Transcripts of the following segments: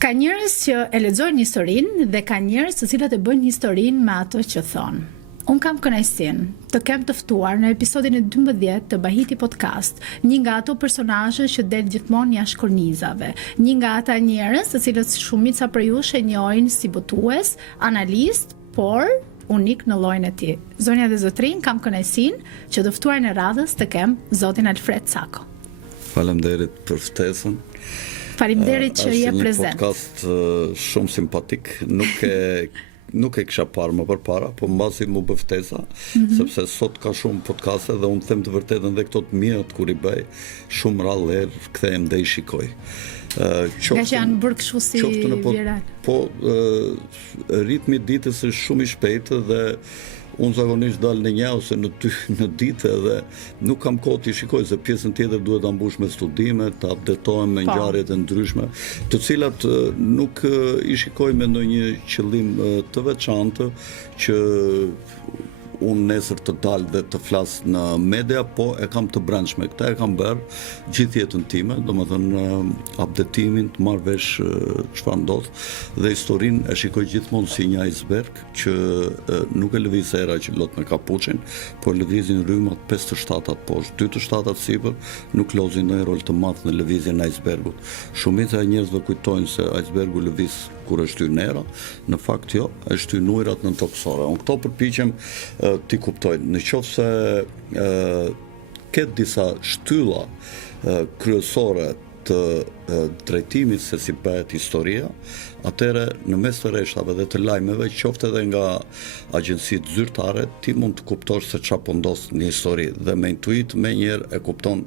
Ka njerëz që e lexojnë historinë dhe ka njerëz të cilët e bëjnë historinë me ato që thonë. Unë kam kënaqësinë të kem të ftuar në episodin e 12 të Bahiti Podcast, një nga ato personazhe që del gjithmonë jashtë kornizave, një nga ata njerëz të cilët shumica për ju e njohin si botues, analist, por unik në llojin e tij. Zonja dhe zotrin, kam kënaqësinë që të ftuar në radhës të kem zotin Alfred Sako. Faleminderit për ftesën. Faleminderit që je prezent. Është një podcast shumë simpatik, nuk e kisha parë më përpara, po mbasi mu bë ftesa, sepse sot ka shumë podcaste dhe unë them të vërtetën dhe këto të mijat kur i bëj, shumë rrallë herë kthehem dhe i shikoj. Nga që janë bërë kështu si viral. Po, ritmi i ditës është shumë i shpejtë dhe unë zakonisht dal në një ose në ditë dhe nuk kam kohë t'i shikoj, se pjesën tjetër duhet ta mbush me studime, ta updatohem me ngjarjet e ndryshme, të cilat nuk i shikoj me ndonjë qëllim të veçantë që unë nesër të dalë dhe të flasë në media, po e kam të brendshme. Këta e kam bërë gjithë jetën time, domethënë updatimin, të marrë vesh çfarë ndodh, dhe historinë e shikoj gjithmonë si një iceberg që nuk e lëviz era që lot me kapuçin, por lëvizin rrymat 5 të shtatat poshtë, 2 të shtatat sipër, nuk lozin ndonjë rol të madh në lëvizjen e icebergut. Shumica e njerëzve kujtojnë se icebergu lëviz kur është hyrë nera, në fakt jo, është hyrë ujërat në toksore. Unë këto përpiqem ti kuptoj. Në qoftë se ketë disa shtylla kryesore të drejtimit se si bëhet historia, atëre në mes të rreshtave dhe të lajmeve, qoftë edhe nga agjencitë zyrtare, ti mund të kuptosh se çfarë po ndodh në histori dhe me intuit me njëherë e kupton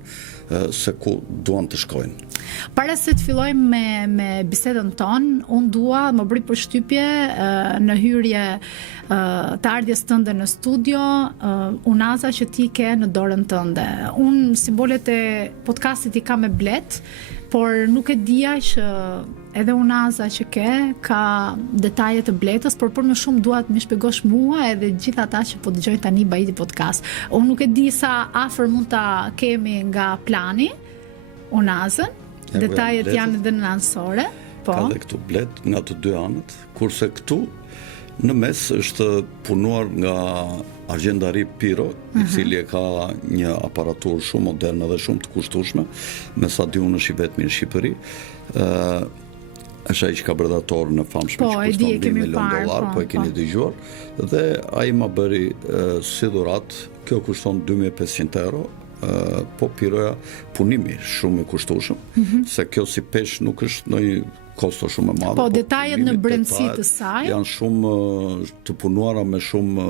se ku duan të shkojnë. Para se të fillojmë me bisedën tonë, unë dua më bëri përshtypje në hyrje të ardhjes tënde në studio, unaza që ti ke në dorën tënde. Unë simbolet e podcastit i kam me blet, por nuk e dija që edhe unaza që ka detaje të bletës, por për më shumë dua të më shpjegosh mua edhe gjithë ata që po dëgjojnë tani Bahiti Podcast. Unë nuk e di sa afër mund ta kemi nga plani unazën, detajet janë edhe në ansore. Po. Ka dhe këtu blet nga të dy anët, kurse këtu në mes është punuar nga Argjendari Piro, i cili e ka një aparatur shumë moderne dhe shumë të kushtueshme, me sa di unë është i vetmi në Shqipëri. Është ai që ka bërdator në famshme që kuston $2 milion, po e keni dëgjuar, dhe ai ma bëri si dhurat, kjo kuston €2.500, po Piroja punimi shumë i kushtueshëm, se kjo si pesh nuk është ndonjë kosto shumë e madhe. Po detajet në brendësi të saj janë shumë të punuara me shumë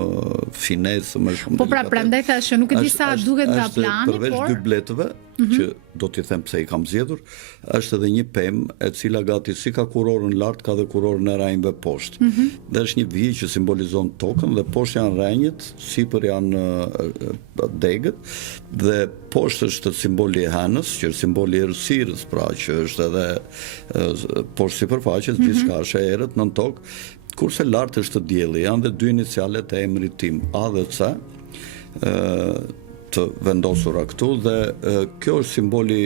finesë, me shumë. Po pra prandaj thash që nuk e di sa duket nga plani, përveç dy bletëve që do t'i them pse i kam zgjedhur, është edhe një pemë e cila gati si ka kurorën lart, ka dhe kurorën e rrenjve poshtë. Dhe është një vijë që simbolizon tokën dhe poshtë janë rrenjët, sipër janë degët dhe poshtë është simboli i hënës, që është simboli i errësirës, pra që është edhe poshtë sipërfaqes, gjithçka është e errët nën tokë, kurse lart është dielli. Janë dhe dy inicialet e emrit tim, A dhe C, të vendosura këtu, dhe kjo është simboli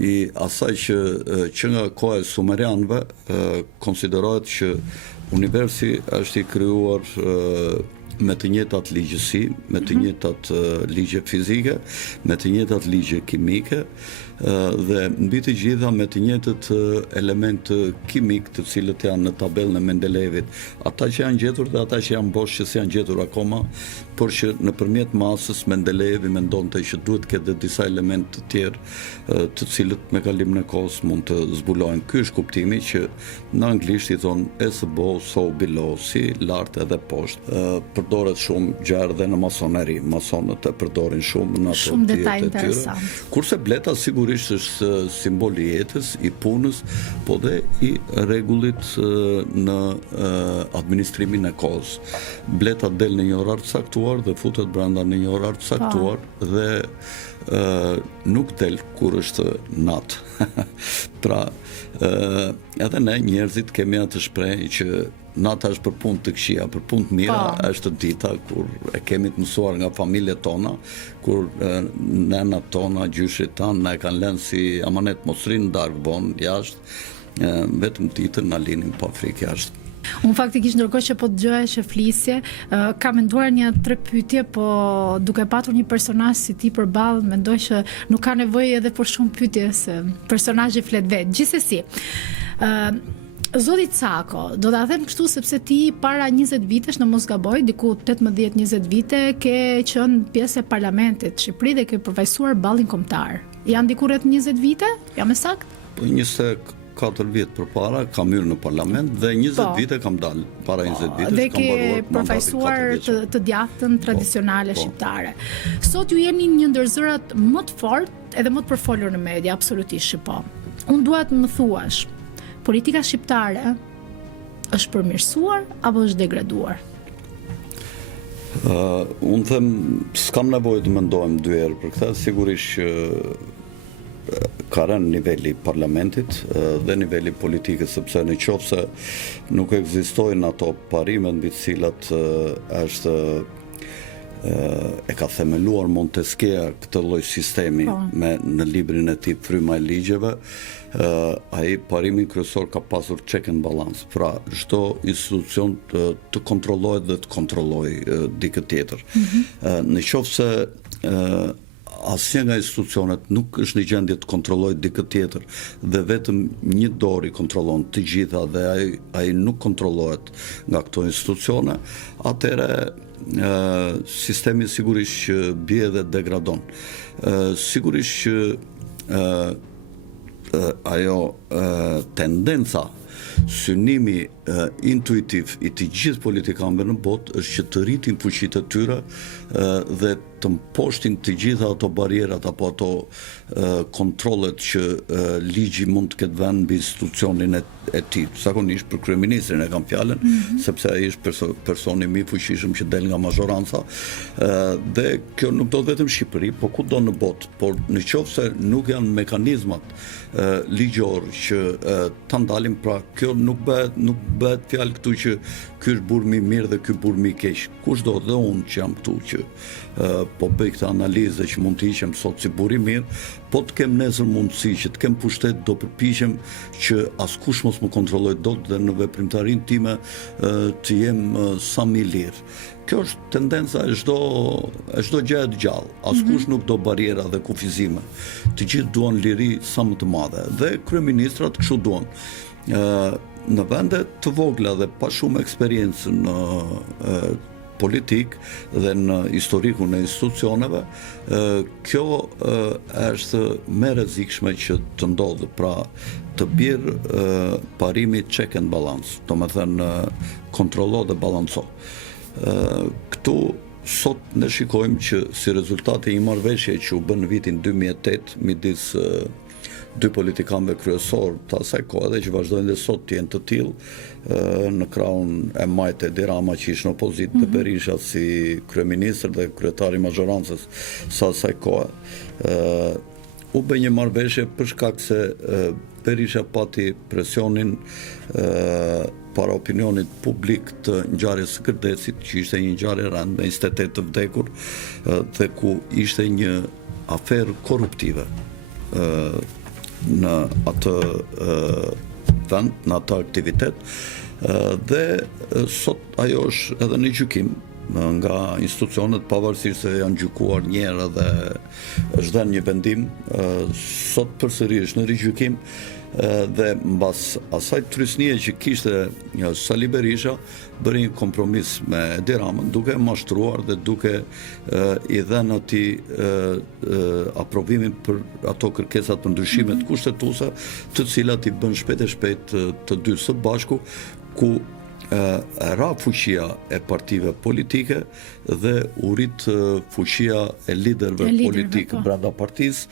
i asaj që nga koha e sumerianëve konsiderohet që universi është i krijuar me të njëjtat ligjësi, me të njëjtat ligje fizike, me të njëjtat ligje kimike, dhe mbi të gjitha me të njëjtët element kimik të cilët janë në tabellën e Mendelejevit. Ata që janë gjetur dhe ata që janë bosh që s'janë gjetur akoma, por që nëpërmjet masës Mendelejevi mendonte që duhet të ketë disa elementë të tjerë të cilët me kalimin e kohës mund të zbulohen. Ky është kuptimi që në anglisht i thon as above so below, si lart edhe poshtë. Përdoret shumë gjerë dhe në masoneri. Masonët e përdorin shumë në ato detaj interesant. Kurse bleta sigurisht është simboli i jetës, i punës, po dhe i rregullit në administrimin e kohës. Bleta del në një orar të caktuar dhe futet brenda në një orar të caktuar dhe nuk del kur është natë. Pra, edhe ne njerëzit kemi atë shprehje që nata është për punë të këqija, për punë të mira është dita kur e kemi të mësuar nga familjet tona, kur nënat tona, gjyshit tanë na e kanë lënë si amanet mos rinë darkë bon jashtë, vetëm titër na linin pa frikë jashtë. Unë faktikisht ndërkohë që po dëgjoja që flisje, kam menduar një 3 pyetje, po duke patur një personazh si ti përballë, mendoj që nuk ka nevojë edhe për shumë pyetje se personazhi flet vetë. Gjithsesi, Zoti Cako, do ta them kështu sepse ti para 20 vitesh, në mos gaboj, diku 18-20 vite ke qenë pjesë e parlamentit të Shqipërisë dhe ke përfaqësuar ballin kombëtar. Janë diku rreth 20 vite? Jam e saktë? Po 24 vjet përpara kam hyrë në parlament dhe 20 vite kam dalë. Para 20 vitesh dhe kam mbaruar përfaqësuar të djathtën tradicionale shqiptare. Sot ju jeni një ndër zërat më të fortë edhe më të përfolur në media, absolutisht që po. Unë dua të më thuash, politika shqiptare është përmirësuar apo është degraduar? Unë them, s'kam nevojë të mendojmë 2 herë për këtë, sigurisht ka rënë niveli parlamentit dhe niveli politikës, sepse në qoftë se nuk ekzistojnë ato parimet mbi të cilat është e ka themeluar Montesquieu këtë lloj sistemi në librin e tij Fryma e ligjeve, ai parimin kryesor ka pasur check and balance. Pra çdo institucion të kontrollohet dhe të kontrollojë dikë tjetër. Në qoftë se asnjë nga institucionet nuk është në gjendje të kontrollojë dikë tjetër dhe vetëm një dorë i kontrollon të gjitha dhe ai nuk kontrollohet nga këto institucione, atëherë sistemi sigurisht që bie dhe degradon. Sigurisht që ajo tendenca, synimi intuitiv i të gjithë politikanëve në botë është që të rritin fuqitë e tyre dhe të mposhtin të gjitha ato barierat apo ato kontrollet që ligji mund të ketë vënë mbi institucionin e tij. Zakonisht për kryeministrin e kam fjalën, sepse ai është personi më i fuqishëm që del nga mazhoranca, dhe kjo nuk do të vetëm Shqipëri, po kudo në botë, por në qoftë se nuk janë mekanizmat ligjor që ta ndalin, pra kjo nuk bëhet fjalë këtu që ky është burr më i mirë dhe ky burr më i keq. Kushdo, dhe unë që jam këtu që po bëj këtë analizë që mund të hiqem sot si burr i mirë, po të kem nesër mundësi që të kem pushtet, do përpiqem që askush mos më kontrolloj dot dhe në veprimtarinë time të jem sa më i lirë. Kjo është tendenca e çdo gjë e gjallë. Askush nuk do bariera dhe kufizime. Të gjithë duan liri sa më të madhe dhe kryeministrat kështu duan. Në vende të vogla dhe pa shumë eksperiencë në politik dhe në historikun e institucioneve, kjo është më rrezikshme që të ndodhë, pra të bjerë parimi check and balance, do me thënë kontrollo dhe balanco. Këtu sot ne shikojmë që si rezultate i marrëveshje që u bën në vitin 2008 midis 2 politikanëve kryesor të asaj kohe dhe që vazhdojnë dhe sot të jenë të tillë në krahun e majtë Edi Rama që ishte në opozitë, të Berisha si kryeministër dhe kryetari i mazhorancës së asaj kohe. U bë një marrëveshje për shkak se Berisha pati presionin para opinionit publik të ngjarjes së Kërdesit, që ishte një ngjarje rënd me 28 të vdekur dhe ku ishte një aferë korruptive në atë vend, në atë aktivitet, dhe sot ajo është edhe në gjykim nga institucionet, pavarësisht se janë gjykuar një herë dhe është dhënë një vendim, sot përsëri është në rigjykim dhe mbas asaj trysnie që kishte Sali Berisha, bëri një kompromis me Edi Ramën, duke mashtruar dhe duke i dhënë atij aprovimin për ato kërkesat për ndryshimet kushtetuese, të cilat i bën shpejt e shpejt të dy së bashku, ku ra fuqia e partive politike dhe u rrit fuqia e liderëve politikë brenda partisë,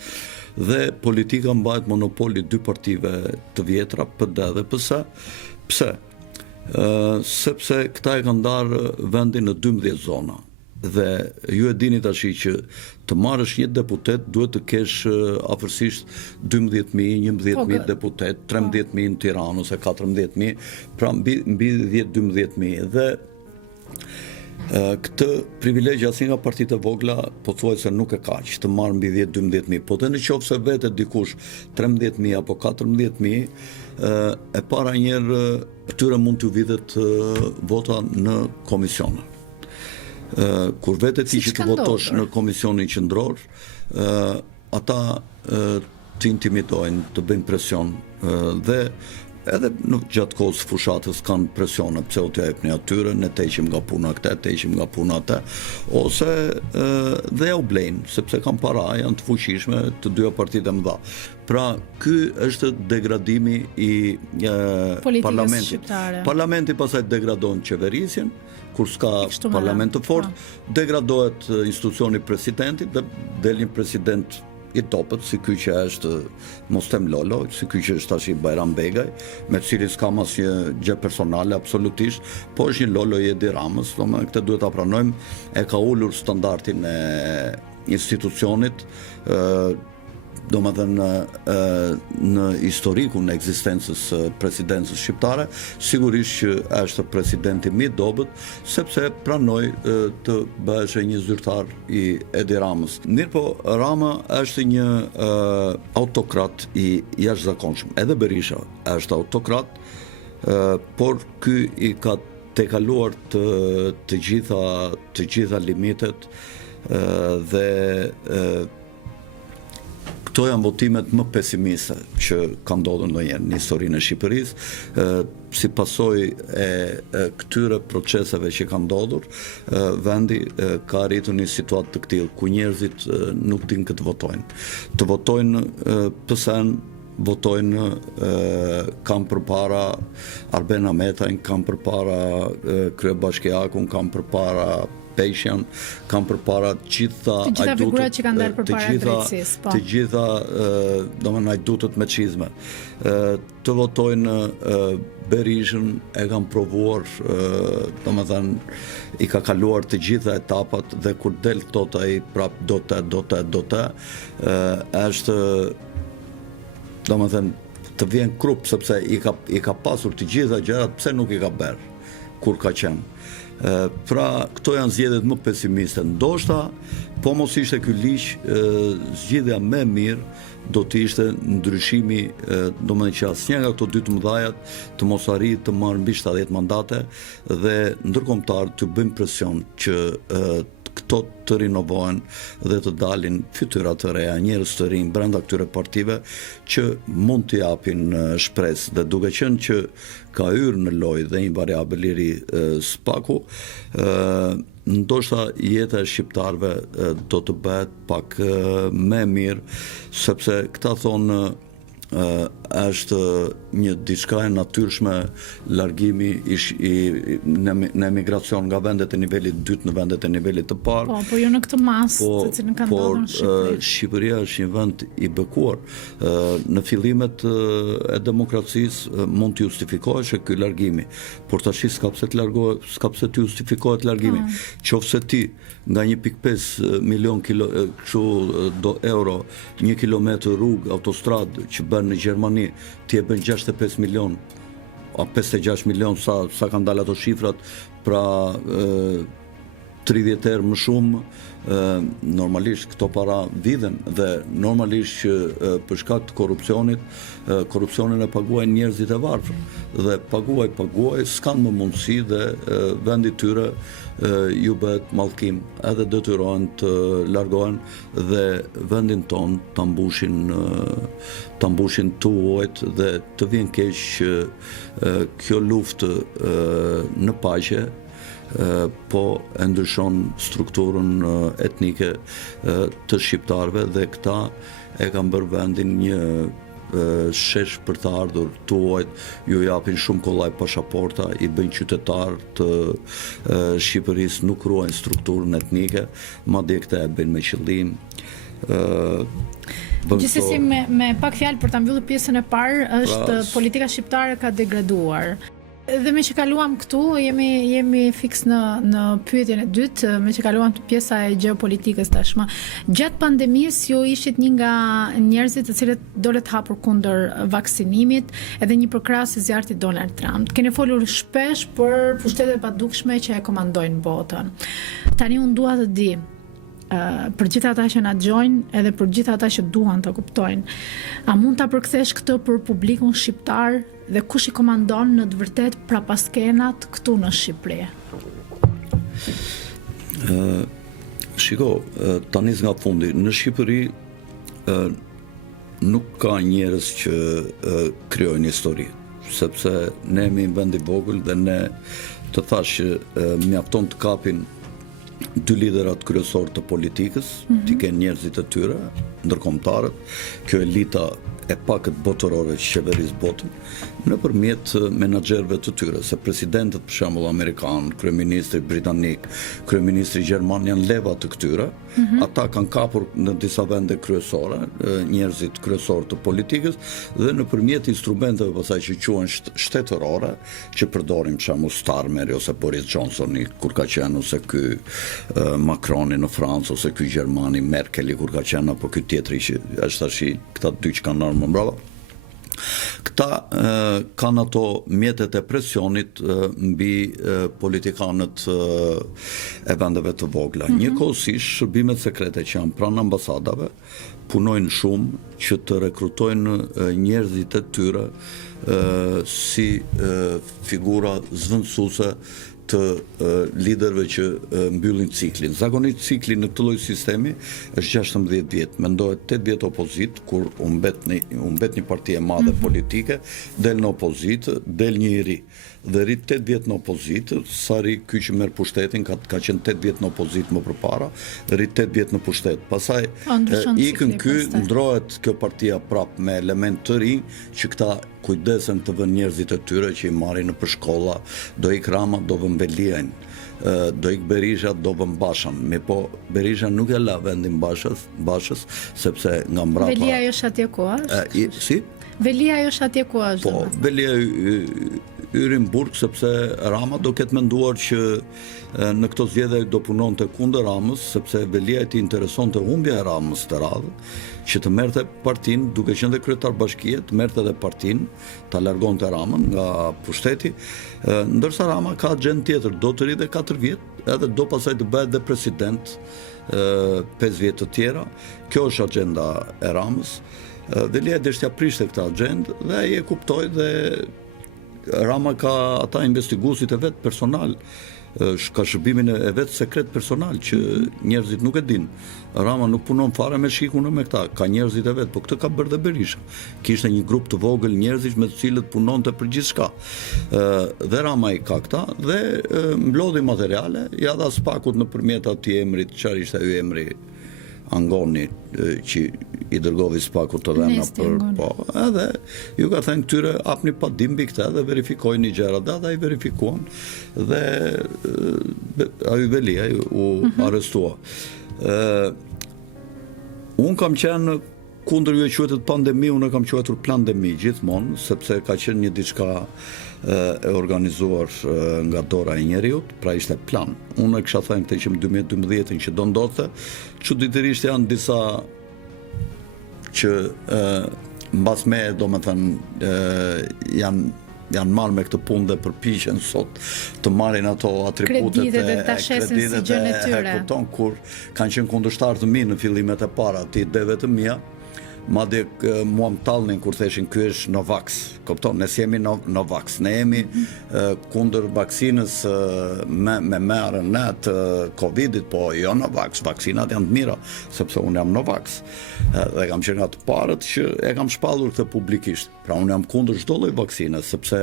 dhe politika mbahet monopoli 2 partive të vjetra, PD dhe PS. Pse? Sepse këta e kanë ndarë vendin në 12 zona. Dhe ju e dini tash që të marrësh një deputet duhet të kesh afërsisht 12.000, 11.000 deputet, 13.000 në Tiranë ose 14.000, pra mbi 10-12.000. Dhe Këtë privilegj asnjë nga partitë e vogla pothuajse nuk e ka që të marrë mbi 10-12.000, po të në qoftë se vete dikush 13.000 apo 14.000, e para njerë këtyre mund të vitet vota në komisione. Kur vete ti që të votosh në komisionin qendror, ata të intimidojnë, të bëjnë presion dhe edhe në gjatë kohës fushatës kanë presione, pse u t'ja jepni atyre, ne të heqim nga puna këte, të heqim nga puna atë, ose dhe ja u blejnë, sepse kanë para, janë të fuqishme të dyja partitë e mëdha. Pra, ky është degradimi i parlamentit. Parlamenti pasaj degradon qeverisjen, kur s'ka parlament të fort, degradohet institucioni presidentit dhe del një president i topët, si ky që është Mostem Lolo, si ky që është tash i Bajram Begaj, me cili s'kam asnjë gjë personale absolutisht, po është një Lolo i Edi Ramës, domethënë këtë duhet ta pranojmë, e ka ulur standardin e institucionit, domethënë në historikun e ekzistencës së presidencës shqiptare, sigurisht që është presidenti më i dobët, sepse pranoi të bëhesh një zyrtar i Edi Ramës. Mirpo Rama është një autokrat i jashtëzakonshëm. Edhe Berisha është autokrat, por ky i ka tejkaluar të gjitha limitet dhe këto janë votimet më pesimiste që kanë ndodhur ndonjëherë në historinë e Shqipërisë, si pasojë e këtyre proceseve që kanë ndodhur, vendi ka arritur një situatë të tillë ku njerëzit nuk dinë këtë votojnë. Të votojnë PSN, votojnë kam përpara Arben Hametajn, kam përpara Kryebashkiakun, kam përpara Peshjan, kam përpara të gjitha figurat që kanë dalë përpara drejtësisë, po. Të gjitha domethënë ajdutët me çizme. Të votojnë Berishën, e kanë provuar, domethënë i ka kaluar të gjitha etapat dhe kur del thot ai prap do të është domethënë të vjen krup sepse i ka pasur të gjitha gjërat, pse nuk i ka bërë kur ka qenë. Pra, këto janë zgjedhjet më pesimiste. Ndoshta, po mos ishte ky ligj, zgjidhja më e mirë do të ishte ndryshimi, domethënë që asnjë nga këto dy të mëdhajat të mos arrijë të marrë mbi 70 mandate dhe ndërkombëtar të bëjnë presion që këto të rinovohen dhe të dalin fytyra të reja, njerëz të rinj brenda këtyre partive që mund të japin shpresë. Dhe duke qenë që ka hyrë në lojë dhe një variabël i ri Spaku, ndoshta jeta e shqiptarëve do të bëhet pak më e mirë, sepse këta thonë është një diçka e natyrshme largimi në emigracion nga vendet e nivelit 2 në vendet e nivelit të parë. Po jo në këtë masë të cilën kanë ndodhur në Shqipëri. Por Shqipëria është një vend i bekuar. Në fillimet e demokracisë mund të justifikohesh ky largimi, por tash s'ka pse të justifikohet largimi. Qofse ti nga 1.5 milion euro 1 kilometër rrugë autostradë që bën në Gjermani, ti e bën 65 milion, a 56 milion sa kanë dalë ato shifrat, pra 30 herë më shumë, normalisht këto para vidhen dhe normalisht që për shkak të korrupsionin e paguajnë njerëzit e varfër dhe paguaj s'kan më mundësi dhe vendi tyre ju bëhet mallkim, edhe detyrohen të largohen dhe vendin ton ta mbushin tuajt dhe të vjen keq që kjo luftë në paqe po e ndryshon strukturën etnike të shqiptarëve dhe këta e kanë bërë vendin një shesh për të ardhur tuajt, ju japin shumë kollaj pasaporta, i bëjnë qytetar të Shqipërisë, nuk ruajnë strukturën etnike, madje këta e bëjnë me qëllim. Gjithsesi me pak fjalë për ta mbyllur pjesën e parë, është politika shqiptare ka degraduar. Dhe me që kaluam këtu, jemi fiks në pyetjen e dytë, me që kaluam të pjesa e gjeopolitikës tashmë. Gjatë pandemisë ju ishit një nga njerëzit të cilët dole të hapur kundër vaksinimit, edhe një përkrahës i zjarrit Donald Trump. Keni folur shpesh për pushtetet e padukshme që e komandojnë botën. Tani unë dua të di, për gjithë ata që na dëgjojnë edhe për gjithë ata që duan të kuptojnë, a mund ta përkthesh këtë për publikun shqiptar dhe kush i komandon në të vërtet prapaskenat këtu në Shqipëri? Shiko, ta nis nga fundi. Në Shqipëri nuk ka njerëz që krijojnë histori, sepse ne jemi në vend i vogël dhe ne të thash që mjafton të kapin dy liderat kryesor të politikës, t'i kenë njerëzit e tyre, ndërkombëtarët, kjo elita e pakët botërore që qeveris botën, nëpërmjet menaxherëve të tyre, se presidentët për shembull amerikan, kryeministri britanik, kryeministri gjerman janë leva të këtyre, ata kanë kapur në disa vende kryesore, njerëzit kryesor të politikës, dhe nëpërmjet instrumenteve pasaj që quhen shtetërore, që përdorim për shembull Starmeri ose Boris Johnsoni kur ka qenë, ose ky Macroni në Francë, ose ky Gjermani Merkeli kur ka qenë, apo ky tjetri që është tash këta dy që kanë më mbrapa. Këta kanë ato mjetet e presionit mbi politikanët e vendeve të vogla. Njëkohësisht shërbimet sekrete që janë pranë ambasadave punojnë shumë që të rekrutojnë njerëzit e tyre si figura zvendësuese të liderëve që mbyllin ciklin. Zakonisht cikli në këtë lloj sistemi është 16 vjet. Mendohet 8 vjet opozit, kur u mbet një parti e madhe politike, del në opozit, del një i ri. Dhe rrit 8 vjet në opozit, sa ri ky që merr pushtetin, ka qenë 8 vjet në opozit më përpara, rrit 8 vjet në pushtet. Pastaj ikën ky, ndrohet kjo partia prap me element të rinj që këta kujdesen të vënë njerëzit e tyre që i marrin në përshkolla, do ik Rama, do vën Beliajn, do ik Berisha, do vën Bashan. Me po Berisha nuk e la vendin Bashës, sepse nga mbrapa. Velia është atje ku është? Si? Velia është atje ku është? Po, Velia hyrin burg, sepse Rama do ketë menduar që në këto zgjedhje do punonte kundër Ramës, sepse Velia i interesonte humbja e Ramës të radhë, që të merrte partinë, duke qenë dhe kryetar bashkie, të merrte edhe partinë, ta largonte Ramën nga pushteti, ndërsa Rama ka agjend tjetër, do të rritë 4 vjet, edhe do pasaj të bëhet dhe president 5 vjet të tjera. Kjo është agjenda e Ramës. Velia deshte ja prishte këtë agjend dhe ai e kuptoi dhe Rama ka ata investiguesit e vet personal, ka shërbimin e vet sekret personal që njerëzit nuk e dinë. Rama nuk punon fare me shikun me këta, ka njerëzit e vet, po këtë ka bërë dhe Berisha. Kishte një grup të vogël njerëzish me të cilët punonte për gjithçka. Dhe Rama i ka këta dhe mblodhi materiale, ja dha Spakut nëpërmjet atij emrit, çfarë ishte ky emri? Angoni, që i dërgovi Spakut të dhëna për po, edhe ju ka thënë këtyre hapni pa dimbi këtë dhe verifikojnë gjërat, dhe ai verifikuan dhe ai Velia u arrestua. Unë kam qenë kundër ju e quetet pandemi, unë kam quetur plandemi gjithmonë, sepse ka qenë një diçka e organizuar nga dora e njeriut, pra ishte plan. Unë e kisha thënë këtë që në 2012 që do ndodhte, çuditërisht janë disa që mbas me, domethënë, janë marrë me këtë punë dhe përpiqen sot të marrin ato atributet e kreditet e kupton, kur kanë qenë kundërshtar të mi në fillimet e para të ideve të mia. Madje mua më tallnin kur theshin ky është Novax. Kupton, ne jemi Novax. Ne jemi kundër vaksinës me mRNA të Covidit, po jo Novax. Vaksinat janë të mira, sepse unë jam Novax. Dhe kam qenë nga të parët që e kam shpallur këtë publikisht. Pra unë jam kundër çdo lloj vaksine, sepse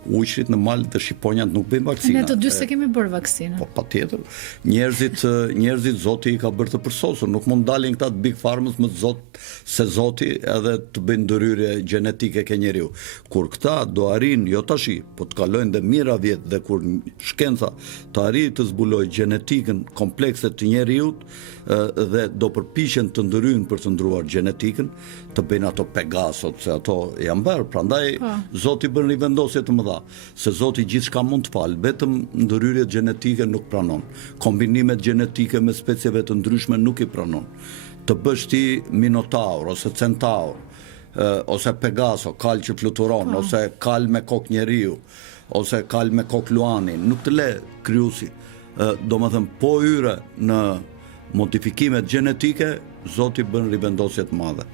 ujqrit në mal të shqiponjat nuk bëjnë vaksina. Ne të dy se kemi bërë vaksina. Po patjetër. Njerëzit Zoti i ka bërë të përsosur, nuk mund dalin këta të Big Pharmës më se Zoti edhe të bëjnë ndërhyrje gjenetike ke njeriu. Kur këta do arrin, jo tashi, po të kalojnë dhe mira vjet dhe kur shkenca të arrijë të zbulojë gjenetikën komplekse të njeriut dhe do përpiqen të ndërhyjnë për të ndruar gjenetikën, të bëjnë ato Pegasot, se ato janë bërë, prandaj Zoti bën rivendosje të mëdha. dha, se Zoti gjithçka mund të falë, vetëm ndërhyrjet gjenetike nuk pranon. Kombinimet gjenetike me specieve të ndryshme nuk i pranon. Të bësh ti minotaur ose centaur, ose Pegaso, kal që fluturon, ose kal me kokë njeriu, ose kal me kokë luani, nuk të le krijuesi. Domethënë po hyre në modifikimet gjenetike, Zoti bën rivendosje të mëdha.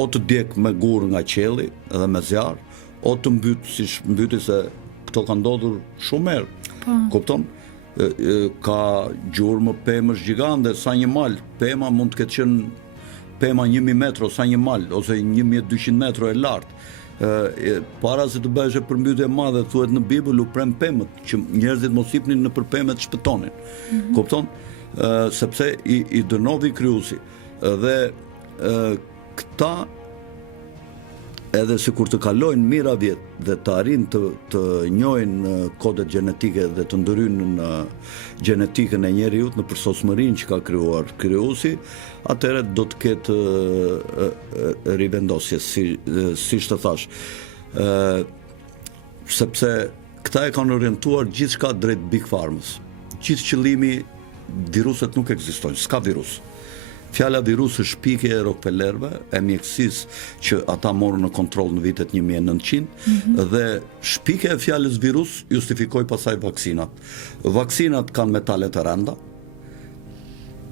O të djeg me gur nga qielli dhe me zjarr, o të mbyt siç mbyti se këto kanë ndodhur shumë herë. Kupton? Ka gjurmë pemësh gjigande sa një mal. Pema mund të ketë qenë pema 1000 metro sa një mal ose 1200 metro e lartë. Para se të bëhesh e përmbytje e madhe, thuhet në Bibël u prem pemët, që njerëzit mos hipnin në për pemet shpëtonin. Kupton? Sepse i dënovi krijuesi. Dhe këta edhe sikur të kalojnë mira vjet dhe të arrin të njohin kodet gjenetike dhe të ndryjnë në gjenetikën e njeriut në përsosmërinë që ka krijuar krijuesi, atëherë do të ketë rivendosje, siç të thash. Sepse këta e kanë orientuar gjithçka drejt Big Pharmës. Gjithë qëllimi, viruset nuk ekzistojnë, s'ka virus. Fjala virus është shpikje e Rockefellerëve, e mjekësisë që ata morën në kontroll në vitet 1900 dhe shpikja e fjalës virus justifikoi pasaj vaksinat. Vaksinat kanë metale të rënda.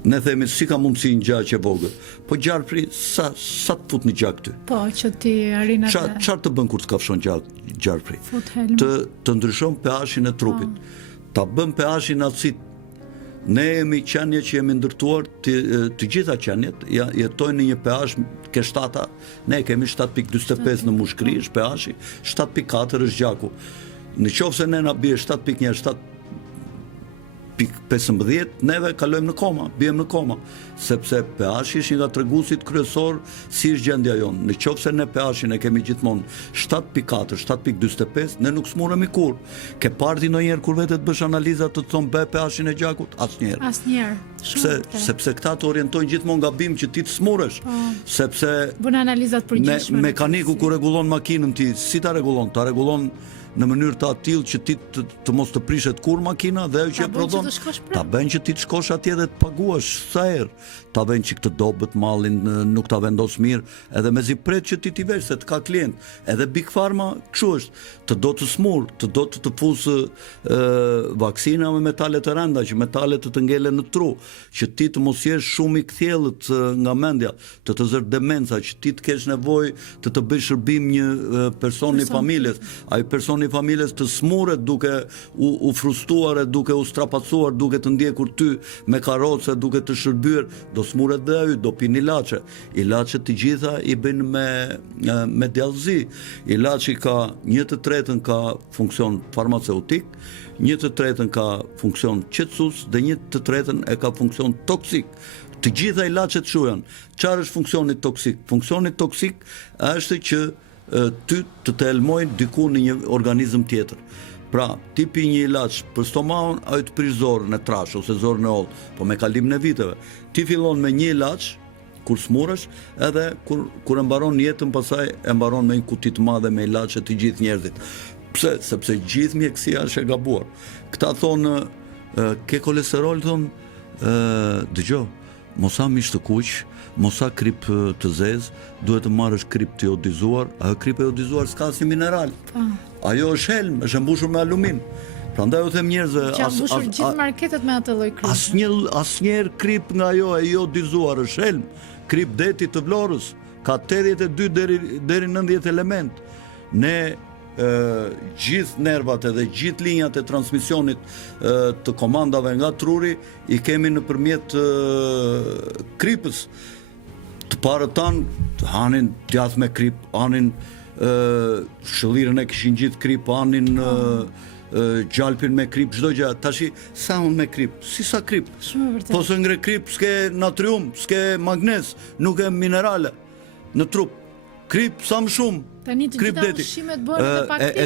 Ne themi si ka mundësi një gjak e vogël. Po gjarpri sa të fut në gjak ty? Po, që ti arrin atë. Çfarë të bën kur të kafshon gjarpri? Fut helm. Të ndryshon pH-in e trupit. Ta bën pH-in acid. Ne jemi qenie që jemi ndërtuar, të gjitha qenjet jetojnë në një pH ke 7, ne kemi 7.45 në mushkëri, është pH-i, 7.4 është gjaku. Në qoftë se ne na bie 7.1, 7.15, neve kalojmë në koma, bijmë në koma, sepse pH-i është nga treguesit kryesor si është gjendja jonë. Në qoftë se ne pH-in e kemi gjithmonë 7.4, 7.45, ne nuk smuremi kur. Ke parti ndonjëherë kur vetë të bësh analiza të thonë be pH-in e gjakut? Asnjëherë. Asnjëherë. Sepse këta të orientojnë gjithmonë gabim që ti të smuresh. Sepse bën analizat përgjithshme. Mekaniku kur rregullon makinën ti, si ta rregullon? Ta rregullon në mënyrë të tillë që ti të mos të prishet kur makina dhe ajo që e prodhon. Ta bën që ti të shkosh atje dhe të paguash sa herë. Ta bën që këtë dobët mallin nuk ta vendos mirë, edhe mezi pret që ti t'i vesh se të ka klient. Edhe Big Pharma kështu është, të do të smur, të do të fusë vaksina me metale të rënda, që metalet të ngelen në tru, që ti të mos jesh shumë i kthjellët nga mendja, të zër demenca, që ti të kesh nevojë të bësh shërbim një personi familjes, ai person i familjes të smuret duke u frustuar, duke u strapacuar, duke të ndjekur ty me karroce, duke të shërbyer, do smuret dhe ai, do pin ilaçe. Ilaçet të gjitha i bën me djallëzi. Ilaçi ka 1/3 ka funksion farmaceutik, 1/3 ka funksion qetësues dhe 1/3 e ka funksion toksik. Të gjitha ilaçet shujan. Çfarë është funksioni toksik? Funksioni toksik është që ty të elmojnë diku në një organizëm tjetër. Pra, ti pi një ilaç për stomakun, ai të prish zorën e trash ose zorën e holl, po me kalimin e viteve. Ti fillon me një ilaç kur smuresh, edhe kur e mbaron jetën, pastaj e mbaron me një kuti të madhe me ilaçe të gjithë njerëzit. Pse? Sepse gjithë mjekësia është e gabuar. Këta thonë ke kolesterol, thonë dëgjoj, mos ha mish të kuq, mos ha krip të zezë, duhet të marrësh krip të jodizuar, ajo krip e jodizuar s'ka asnjë mineral. Ajo është helm, është e mbushur me alumin. Prandaj u them njerëzve, që janë mbushur gjithë marketet me atë lloj kripi. Asnjëherë krip nga ajo e jodizuar është helm. Krip deti të Vlorës ka 82 deri 90 element. Ne gjithë nervat edhe gjithë linjat e transmisionit të komandave nga truri i kemi nëpërmjet kripës. Të parët tanë hanin djath me krip, hanin shëllirën e kishin gjithë krip, hanin gjalpin me krip, çdo gjë. Tashi sa unë me krip? Si sa krip? Po se ngre krip, s'ke natrium, s'ke magnez, nuk e minerale në trup. Krip sa më shumë. Tani të gjitha ushqimet bëhen me pakicë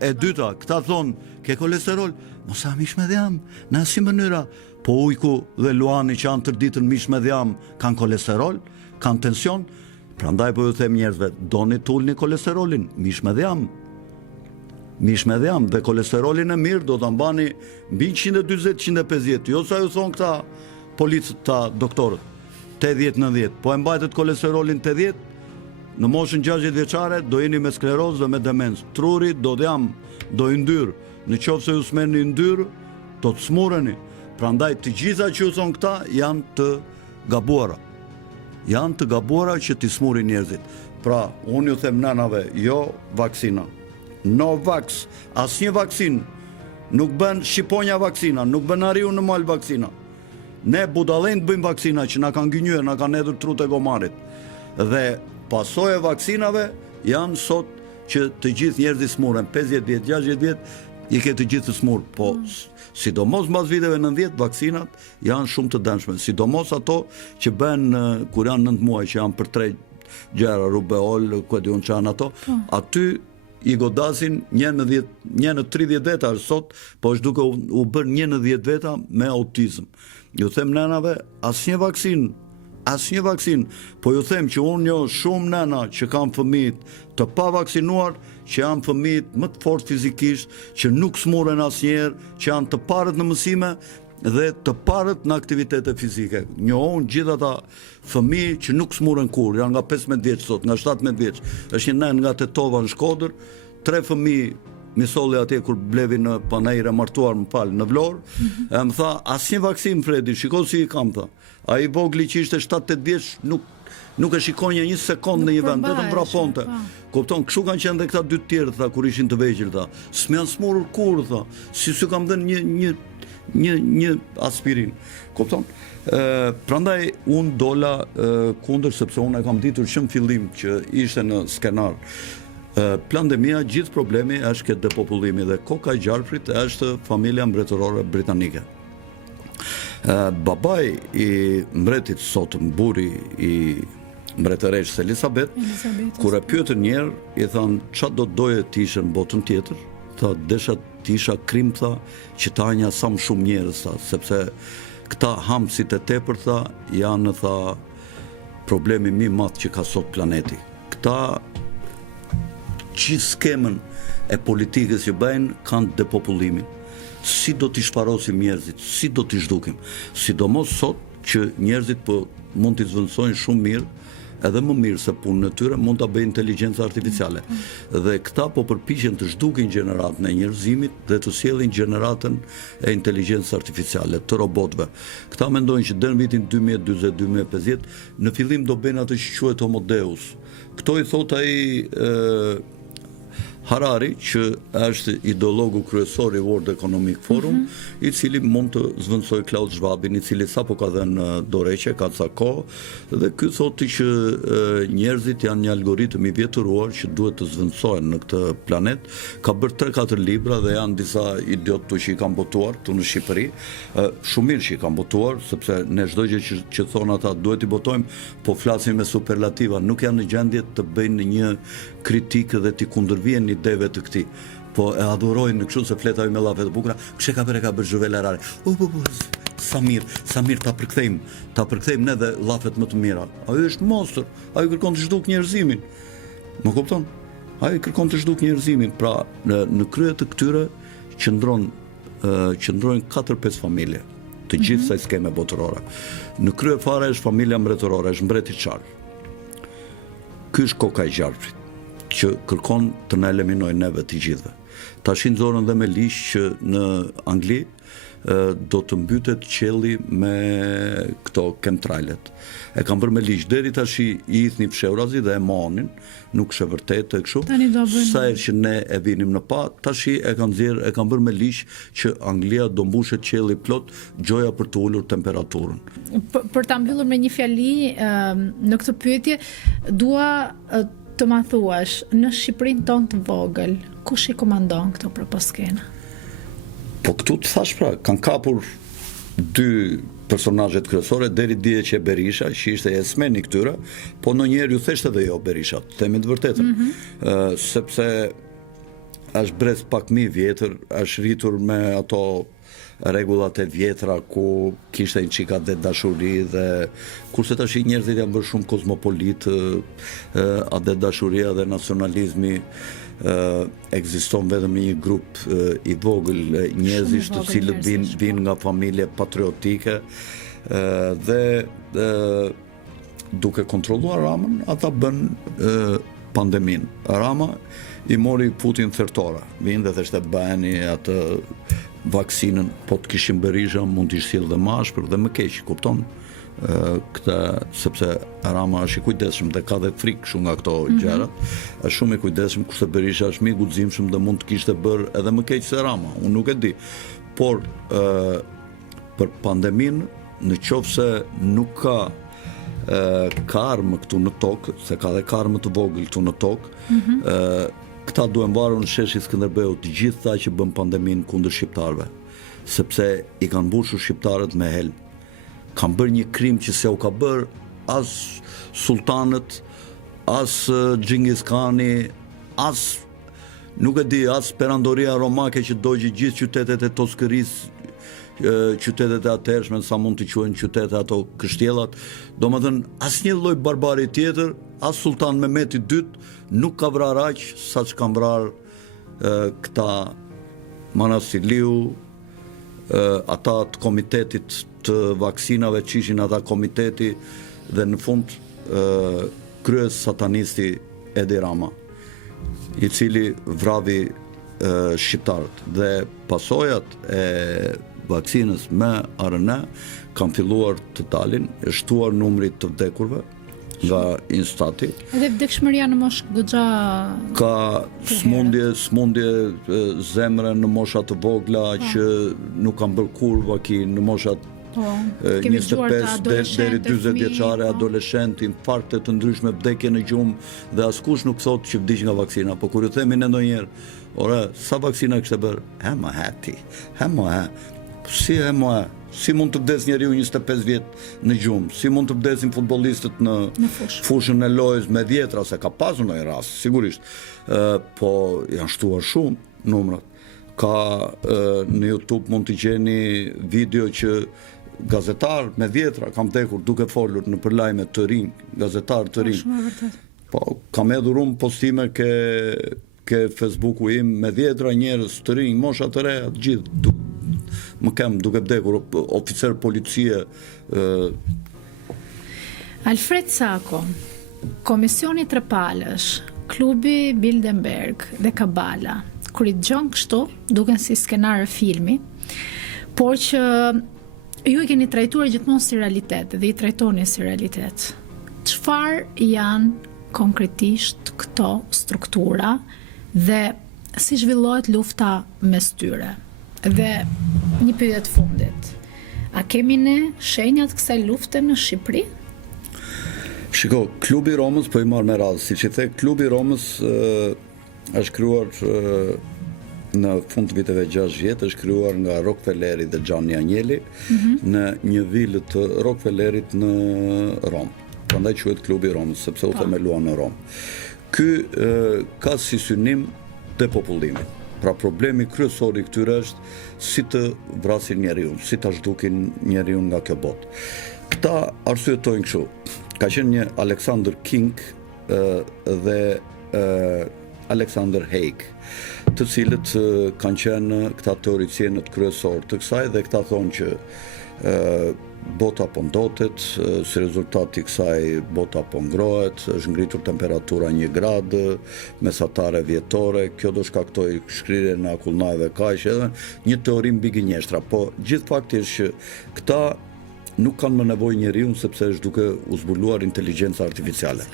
e dyta, këta thonë, ke kolesterol, mos ha mish me dhjam, në asnjë mënyra. Po ujku dhe luani që janë tër ditën mish me dhjam kanë kolesterol, kanë tension. Prandaj po ju them njerëzve, doni t'ulni kolesterolin, mish me dhjam. Mish me dhjam, dhe kolesterolin e mirë do të mbani mbi 140-150, jo sa ju thonë këta policët, ta doktorët, 80-90, po e mbajtët kolesterolin 80, në moshën 60 vjeçare do jeni me sklerozë dhe me demencë. Truri do dhjam, do i ndyrë, në qoftë se ju smeni ndyrë, do të smureni. Prandaj të gjitha që ju thonë këta janë të gabuara. Janë të gabuara që t'i smurin njerëzit. Pra, unë ju them nënave, jo vaksina. No vax, asnjë vaksinë. Nuk bën Shqiponja vaksina, nuk bën Ariu në mal vaksina. Ne budallën bëjmë vaksina që na kanë gënjur, na kanë hedhur trut e gomarit. Dhe pasojë e vaksinave janë sot që të gjithë njerëzit smuren, 50 vjet, 60 vjet, i ke të gjithë të smur, po sidomos mbas viteve 90 vaksinat janë shumë të dëmshme, sidomos ato që bën kur janë 9 muaj, që janë për 3 gjëra, rubeol, ku diun çan ato, aty i godasin një në 30 veta sot, po është duke u bërë një në 10 veta me autizëm. Ju them nënave, asnjë vaksinë, po ju them që unë njoh shumë nëna që kanë fëmijë të pavaksinuar, që janë fëmijë më të fortë fizikisht, që nuk smuren asnjëherë, që janë të parët në mësime dhe të parët në aktivitete fizike. Njohun gjithë ata fëmijë që nuk smuren kur, janë nga 15 vjeç sot, nga 17 vjeç. Është një nën nga Tetova në Shkodër, 3 fëmijë misolli atje kur blevi në panajër e martuar në Vlorë, e më tha, asnjë vaksinë Fredi, shiko si i kam, tha. Ai vogli që ishte 7-8 vjeç nuk e shikonja një sekond në një vend, vetëm vraponte. Kupton, kështu kanë qenë dhe këta dy tjerë, tha, kur ishin të vegjël, tha. S'mjan smurur kur, tha. Si kam dhënë një aspirin. Kupton? Prandaj unë dola kundër, sepse unë e kam ditur që në fillim që ishte në skenar. Pandemia, gjithë problemi është këtë depopullimi dhe koka e gjarprit është familja mbretërore britanike. Babai i mbretit sot, mburi i mbretëreshës Elizabeth, kur e pyetën njerë, i thanë, çfarë do doje të ishe në botën tjetër? Tha, desha të isha krim, tha, që ta anja sa më shumë njerëz, tha, sepse këta hamësit e tepër, tha, janë, tha, problemi më i madh që ka sot planeti. Këta gjithë skemën e politikës që bëjnë kanë depopullimin. Si do t'i shparosim njerëzit, si do t'i zhdukim. Sidomos sot që njerëzit po mund t'i zvendësojnë shumë mirë, edhe më mirë se punë në tyre mund ta bëjë inteligjenca artificiale. Dhe këta po përpiqen të zhdukin gjeneratën e njerëzimit dhe të sjellin gjeneratën e inteligjencës artificiale, të robotëve. Këta mendojnë që deri në vitin 2040-2050 në fillim do bëjnë atë që quhet Homo Deus. Këto i thot ai Harari, që është ideologu kryesor i World Economic Forum, i cili mund të zvendësoj Klaus Schwabin, i cili sapo ka dhënë dorëheqje, ka ca kohë, dhe ky thotë që njerëzit janë një algoritëm i vjetëruar që duhet të zvendësohen në këtë planet. Ka bërë 3-4 libra dhe janë disa idiotë që i kanë botuar këtu në Shqipëri. Shumë mirë që i kanë botuar, sepse ne çdo gjë që thonë ata duhet i botojmë, po flasin me superlativa, nuk janë në gjendje të bëjnë një kritikë dhe t'i kundërvijnë ideve të këtij. Po e adhurojnë në kështu se fleta me llafe të bukura, kështu ka bërë zhuvela rare. Sa mirë ta përkthejmë ne dhe llafet më të mira. Ai është monstër, ai kërkon të zhduk njerëzimin. Më kupton? Ai kërkon të zhduk njerëzimin. Pra në krye të këtyre qëndrojnë 4-5 familje, të gjithë kësaj skeme botërore. Në krye fare është familja mbretërore, është mbreti Charles. Ky është koka e gjarprit, që kërkon të na eliminojë neve të gjithëve. Tash nxorën dhe me ligj që në Angli do të mbytet qielli me këto chemtrailet. E kanë bërë me ligj deri tash i hidhni fshehurazi dhe e monin, nuk është e vërtetë kështu. Sa herë që ne e vinim në pa, tash e kanë bërë me ligj që Anglia do mbushet qielli plot, gjoja për të ulur temperaturën. Për ta mbyllur me një fjali në këtë pyetje, dua të ma thuash, në Shqipërinë tonë të vogël, kush i komandon këto proposkena? Po këtu të thash pra, kanë kapur 2 personazhet kryesore, deri dje që Berisha, që ishte esmeni këtyre, po ndonjëherë ju theshtë edhe jo Berisha, themi të vërtetën. Sepse është brez pak më i vjetër, është rritur me ato rregullat e vjetra ku kishte një çika dhe dashuri dhe kurse tash njerëzit janë bërë shumë kozmopolit, atë dashuria dhe nacionalizmi ekziston vetëm një grup i vogël njerëzish të cilët vinë nga familje patriotike dhe duke kontrolluar Ramën, ata bën pandemin. Rama i mori Putin thertora. Vinë dhe theshte bëheni atë vaksinën, po të kishim Berisha mund t'i sjell dhe më ashpër dhe më keq, kupton? Këta, sepse Rama është i kujdesshëm dhe ka dhe frikë shumë nga këto gjërat, është shumë i kujdesshëm, kurse Berisha është më i guximshëm dhe mund të kishte bërë edhe më keq se Rama, unë nuk e di. Por për pandemin, në qoftë se nuk ka karmë këtu në tokë, se ka dhe karmë të vogël këtu në tokë, këta duhen varur në sheshi Skënderbeu të gjithë ta që bën pandemin kundër shqiptarëve, sepse i kanë mbushur shqiptarët me helm. Kanë bërë një krim që se u ka bërë as sultanët, as Xhingis Khani, as nuk e di, as perandoria romake që dogji gjithë qytetet e Toskërisë, qytetet e atërshme, sa mund të quhen qytetet ato kështjellat, domethënë asnjë lloj barbari tjetër, as Sultan Mehmeti II nuk ka vrarë aq sa që kanë vrarë këta Manasiliu, ata të komitetit të vaksinave që ishin ata komiteti dhe në fund kryes satanisti Edi Rama, i cili vravi shqiptarët dhe pasojat e vaksinës me RNA kanë filluar të dalin, e shtuar numrit të vdekurve nga Instati. Edhe vdekshmëria në moshë goxha ka smundje zemre në mosha të vogla që nuk kanë bërë kur vakin, në moshat 25 deri 40 vjeçare, adoleshent, infarkte të ndryshme, vdekje në gjumë dhe askush nuk thotë që vdiq nga vaksina, po kur ju themi ne ndonjëherë, ore, sa vaksina kishte bërë? Si mund të vdes njeriu 25 vjet në gjumë? Si mund të vdesin futbollistët në fushën e lojës me dhjetra, se ka pasur ndonjë rast, sigurisht. Po janë shtuar shumë numrat. Ka në YouTube mund të gjeni video që gazetar me dhjetra kanë vdekur duke folur në përlajme të rinj, gazetar të rinj. Po kam hedhur unë postime ke Facebooku im me dhjetra njerëz të rinj, mosha të reja, të gjithë më kem duke vdekur, oficer policie. Alfred Sako, Komisioni Trepalësh, Klubi Bilderberg dhe Kabala, kur i dëgjon kështu, duken si skenar e filmi, por që ju e keni trajtuar gjithmonë si realitet dhe i trajtoni si realitet. Çfarë janë konkretisht këto struktura dhe si zhvillohet lufta mes tyre? Dhe një pyetje të fundit. A kemi ne shenjat kësaj lufte në Shqipëri? Shiko, Klubi Romës, po i marr me radhë, siç i the, Klubi Romës është krijuar në fund të viteve 60, është krijuar nga Rockefelleri dhe Gianni Agnelli në një vilë të Rockefellerit në Rom. Prandaj quhet Klubi Romës, sepse u themelua në Rom. Ky ka si synim depopullimin. Pra problemi kryesor i këtyre është si të vrasin njeriu, si ta zhdukin njeriu nga kjo botë. Këta arsyetojnë kështu. Ka qenë një Alexander King dhe Alexander Haig, të cilët kanë qenë këta teoricienët kryesor të kësaj dhe këta thonë që bota po ndotet, si rezultat i kësaj bota po ngrohet, është ngritur temperatura 1 gradë, mesatare vjetore, kjo do shkaktoj shkrirje në akullnajve kaq, edhe një teori mbi gënjeshtra, po gjithë fakti është që këta nuk kanë më nevojë njeriu sepse është duke u zbuluar inteligjenca artificiale.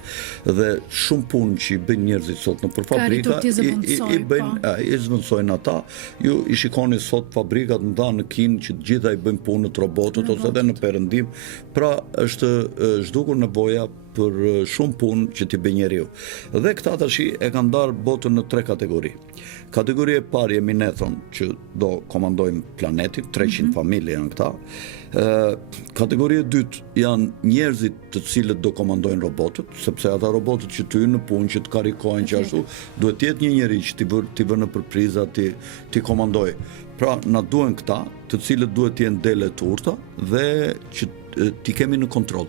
Dhe shumë punë që i bëjnë njerëzit sot në fabrika i zvendësojnë ata. Ju i shikoni sot fabrikat nda në Kinë që të gjitha i bëjnë punët robotët ose edhe në perëndim. Pra është zhdukur nevoja për shumë punë që t'i bëj njeriu. Dhe këta tash e kanë ndarë botën në 3 kategori. Kategoria e parë jemi ne që do komandojmë planetin, 300 familje janë këta. Kategoria e dytë janë njerëzit të cilët do komandojnë robotët, sepse ata robotët që ty në punë, që të karikojnë që ashtu, duhet të jetë një njeri që t'i vënë për priza, t'i komandoj. Pra, na duhen këta, të cilët duhet të jenë dele të urta dhe që ti kemi në kontroll.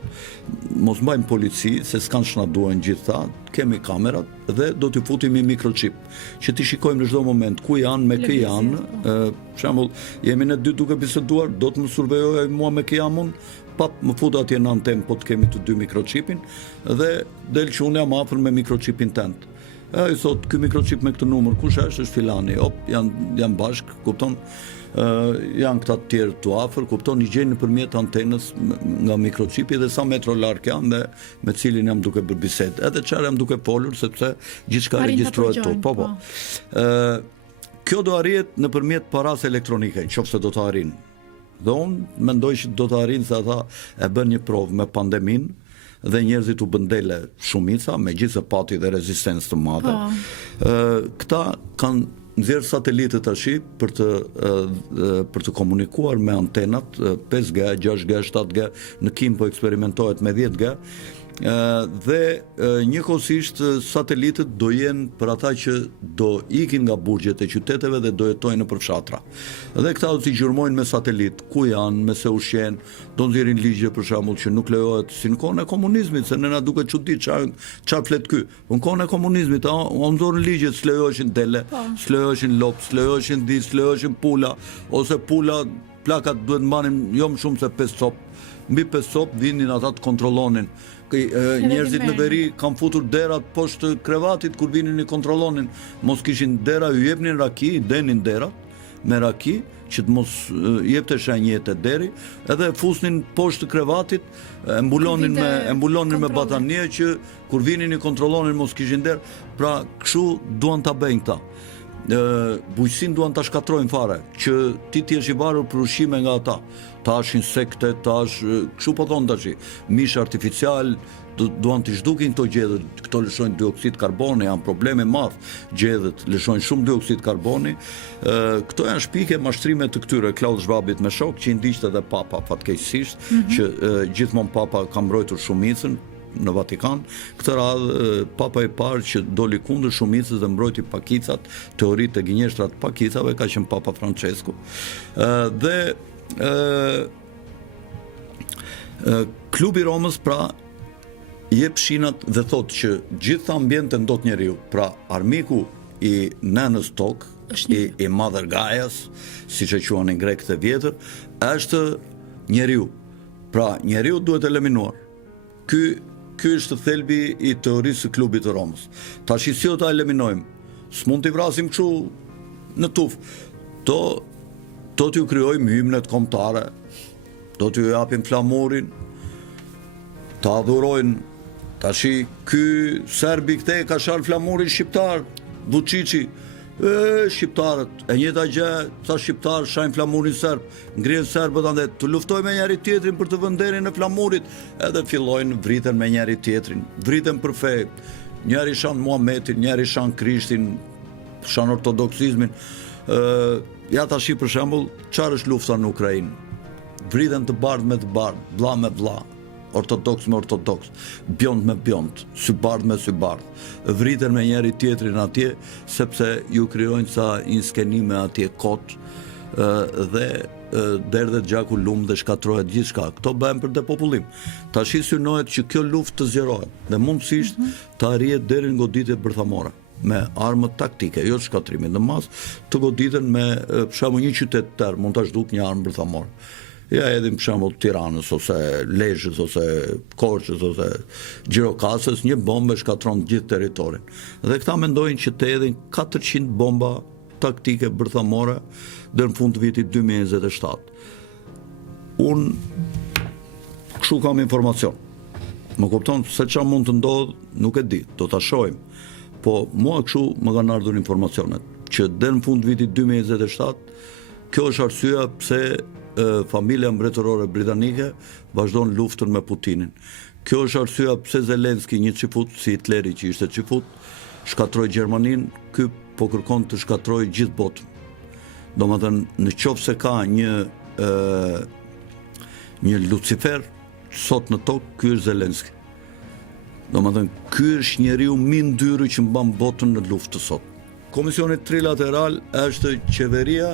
Mos mbajmë polici, se s'kan që na duhen gjitha, kemi kamerat dhe do t'i futim i mikrochip, që t'i shikojmë në çdo moment ku janë, me kë janë. Për shembull, jemi ne dy duke biseduar, do të më survejojë mua me kë jam unë, pap më fut atje në antenë, po të kemi të dy mikrochipin dhe del që unë jam afër me mikrochipin tënd. I thot, ky mikrochip me këtë numër, kush është filani, janë bashk, kupton, janë këta të tjerë të afër, kupton, i gjejnë nëpërmjet antenës nga mikrochipi dhe sa metro larg janë dhe me cilin jam duke bërë bisedë. Edhe çfarë jam duke folur sepse gjithçka regjistrohet tu. Po. Kjo do arrihet nëpërmjet paras elektronike, nëse do të arrin. Dhe unë mendoj që do të arrin se ata e bën një provë me pandeminë dhe njerëzit u bëndele shumica, me gjithë se pati dhe rezistencë të madhe. Këta kanë nxjerrë satelitët tash për të komunikuar me antenat 5G, 6G, 7G, në Kim po eksperimentohet me 10G. Dhe njëkohësisht satelitët do jenë për ata që do ikin nga burgjet e qyteteve dhe do jetojnë nëpër fshatra. Dhe këta do t'i gjurmojnë me satelit, ku janë, me se ushqen, do nxjerrin ligje për shembull që nuk lejohet si në kohën e komunizmit, se ne na duket çudi çfarë flet ky. Në kohën e komunizmit, u nxorën ligjet, s'lejoheshin dele, s'lejoheshin lop, s'lejoheshin s'lejoheshin pula, ose pula plakat duhet mbanin jo më shumë se 5 cop. Mbi 5 cop vinin ata të kontrollonin. Njerëzit në veri kanë futur derat poshtë krevatit kur vinin i kontrollonin. Mos kishin dera, ju jepnin raki, i denin derat me raki, që të mos jepte shenjete deri, edhe fusnin poshtë krevatit, e mbulonin me batanie që kur vinin i kontrollonin mos kishin der. Pra kështu duan ta bëjnë këta. Bujqësin duan ta shkatrojnë fare, që ti t'jesh i varur për ushqime nga ata. Tash insekte, tash kështu po thonë tash, mish artificial, duan t'i zhdukin këto gjedhët, këto lëshojnë dioksid karboni, janë probleme madh, gjedhët lëshojnë shumë dioksid karboni. Këto janë shpike mashtrime të këtyre Klaus Schwabit me shok, që i ndiqte edhe Papa fatkeqësisht, që gjithmonë Papa ka mbrojtur shumicën në Vatikan. Këtë radhë Papa i parë që doli kundër shumicës dhe mbrojti pakicat, teoritë e gënjeshtrat pakicave, ka qenë Papa Francesco. Dhe klubi Romës pra jep shinat dhe thotë që gjitha ambjente ndot njeriu, pra armiku i nënës tokë, i Mother Gaias, siç e quanin grekët e vjetër, është njeriu. Pra njeriu duhet eliminuar. Ky është thelbi i teorisë së klubit të Romës. Tash si do ta eliminojmë? S'mund t'i vrasim kështu në tuf. Do t'ju krijojmë hymnet kombëtare, do t'ju japim flamurin, ta adhurojnë. Tash ky serbi këtej ka sharë flamurin shqiptar, Vučići. Shqiptarët, e njëjta gjë, sa shqiptar shajnë flamurin serb, ngrihen serbët ande të luftojnë me njëri tjetrin për të vënë derën e flamurit, edhe fillojnë vriten me njëri tjetrin, vriten për fe. Njëri shan Muhamedit, njëri shan Krishtin, shan ortodoksizmin. Ja tash për shembull, çfarë është lufta në Ukrainë? Vriten të bardh me të bardh, vlla me vlla. Ortodoks me ortodoks, bjond me bjond, sybardh me sybardh, vriten me njëri tjetrin atje, sepse ju krijojnë sa inskenime atje kot dhe derdhet gjaku lum dhe shkatrohet gjithçka. Këto bëhen për depopullim. Tash synohet që kjo luftë të zgjerohet dhe mundësisht të arrihet deri në goditje bërthamore me armët taktike, jo shkatrimit në mas, të goditen me për shembull një qytet tërë mund ta zhduk një armë bërthamore. Ja edhim për shembull Tiranës, ose Lezhës, ose Korçës, ose Gjirokastës, një bombë shkatron gjithë territorin. Dhe këta mendojnë që të edhin 400 bomba taktike bërthamore deri në fund të vitit 2027. Unë kështu kam informacion. Më kupton se çfarë mund të ndodh, nuk e di, do ta shohim. Po mua kështu më kanë ardhur informacionet që deri në fund të vitit 2027 kjo është arsyeja pse familja mbretërore britanike vazhdon luftën me Putinin. Kjo është arsyeja pse Zelenski, një çifut si Hitleri që ishte çifut, shkatroi Gjermaninë, ky po kërkon të shkatrojë gjithë botën. Domethënë, në qoftë se ka një Lucifer sot në tokë, ky është Zelenski. Domethënë, ky është njeriu më ndyrë që mban botën në luftë të sot. Komisioni trilateral është qeveria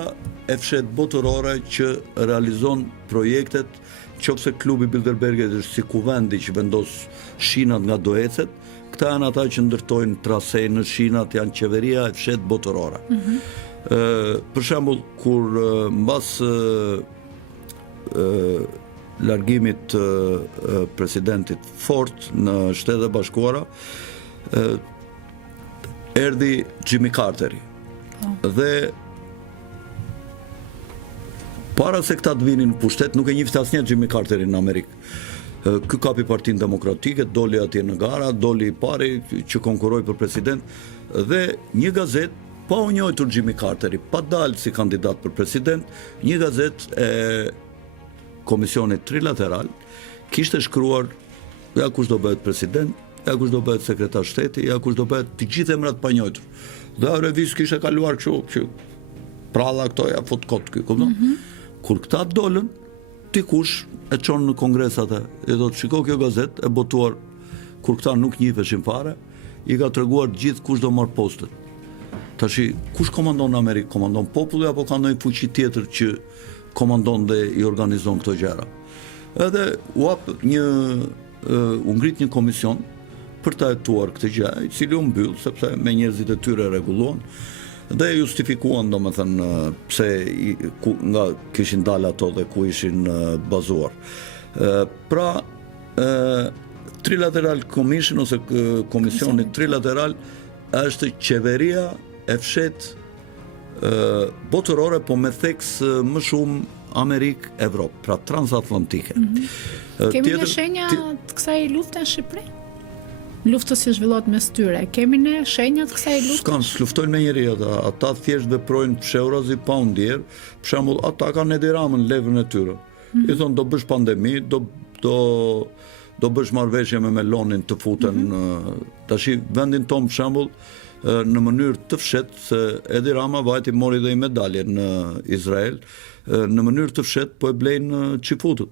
e fshet botërore që realizon projektet, qofse klubi Bilderbergit është si kuvendi që vendos shinat nga doecet, këta janë ata që ndërtojnë trase në shinat, janë qeveria e fshet botërore. Për shembull, kur mbas largimit të presidentit Ford në Shtetet e Bashkuara, erdhi Jimmy Carteri. Dhe para se këta të vinin në pushtet, nuk e njihte asnjë Jimmy Carterin në Amerikë. Ky kapi Partinë Demokratike, doli atje në gara, doli i pari që konkurroi për president, dhe një gazet, pa u njohur Jimmy Carteri, pa dalë si kandidat për president, një gazet e Komisionit Trilateral kishte shkruar ja kush do bëhet president, ja kush do bëhet sekretar shteti, ja kush do bëhet të gjithë emrat pa njohur. Dhe revistë kishte kaluar kështu që pralla këto ja fut kot ky, kupton? Kur këta dolën, dikush e çon në kongres atë, i thotë shiko kjo gazet e botuar kur këta nuk njiheshin fare, i ka treguar gjithë kush do marr postet. Tashi kush komandon në Amerikë? Komandon populli apo ka ndonjë fuqi tjetër që komandon dhe i organizon këto gjëra? Edhe u ngrit një komision për ta hetuar këtë gjë, i cili u mbyll sepse me njerëzit e tyre rregulluan dhe justifikuan domethënë pse nga kishin dalë ato dhe ku ishin bazuar. Pra Trilateral Commission ose komisioni trilateral është qeveria e fshet botërore, po me theks më shumë Amerikë-Evropë, pra transatlantike. Kemi një shenja të kësaj lufte në Shqipëri? Luftës që zhvillohet mes tyre. Kemi ne shenja të kësaj lufte? Luftojnë me njëri ata thjesht veprojnë fshehurazi pa u ndjer. Për shembull, ata kanë Edi Ramën levrën e tyre. I thonë do bësh pandemi, do bësh marrëveshje me Melonin të futen. Tash vendin ton për shembull në mënyrë të fshet, se Edi Rama vajti mori dhe i medalje në Izrael, në mënyrë të fshet po e blejnë qifutët.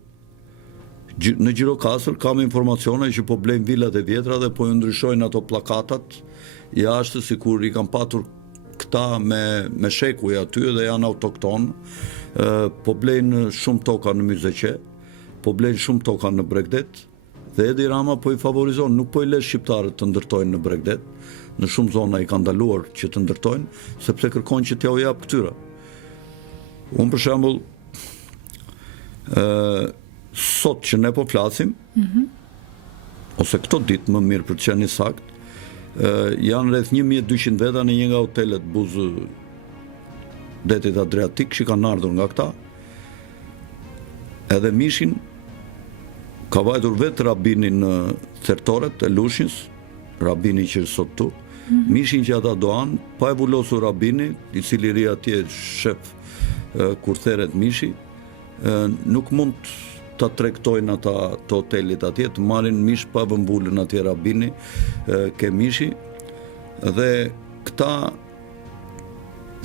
Në Gjirokastër kam informacione që po blejnë villat e vjetra dhe po ndryshojnë ato plakatat jashtë, sikur i kanë patur këta me shekuj aty dhe janë autokton, po blejnë shumë toka në Myzeqe, po blejnë shumë toka në Bregdet, dhe Edi Rama po i favorizon, nuk po i lesh shqiptarët të ndërtojnë në Bregdet, në shumë zona i kanë ndaluar që të ndërtojnë, sepse kërkojnë që t'ja u jap këtyre. Unë për shembull, sot që ne po flasim, ose këto ditë më mirë për të qenë sakt, janë rreth 1200 veta në një nga hotelet buzë detit Adriatik që kanë ardhur nga këta. Edhe mishin ka vajtur vetë rabini në thertoret e Lushins, rabini që është sot tu, mishin që ata doan, pa e vullosur rabini, i cili ri atje shef kur theret mishi, nuk mund ta tregtojnë ata të hotelit atje, të marrin mish pa vëmbullën atje rabini ke mishi, dhe këta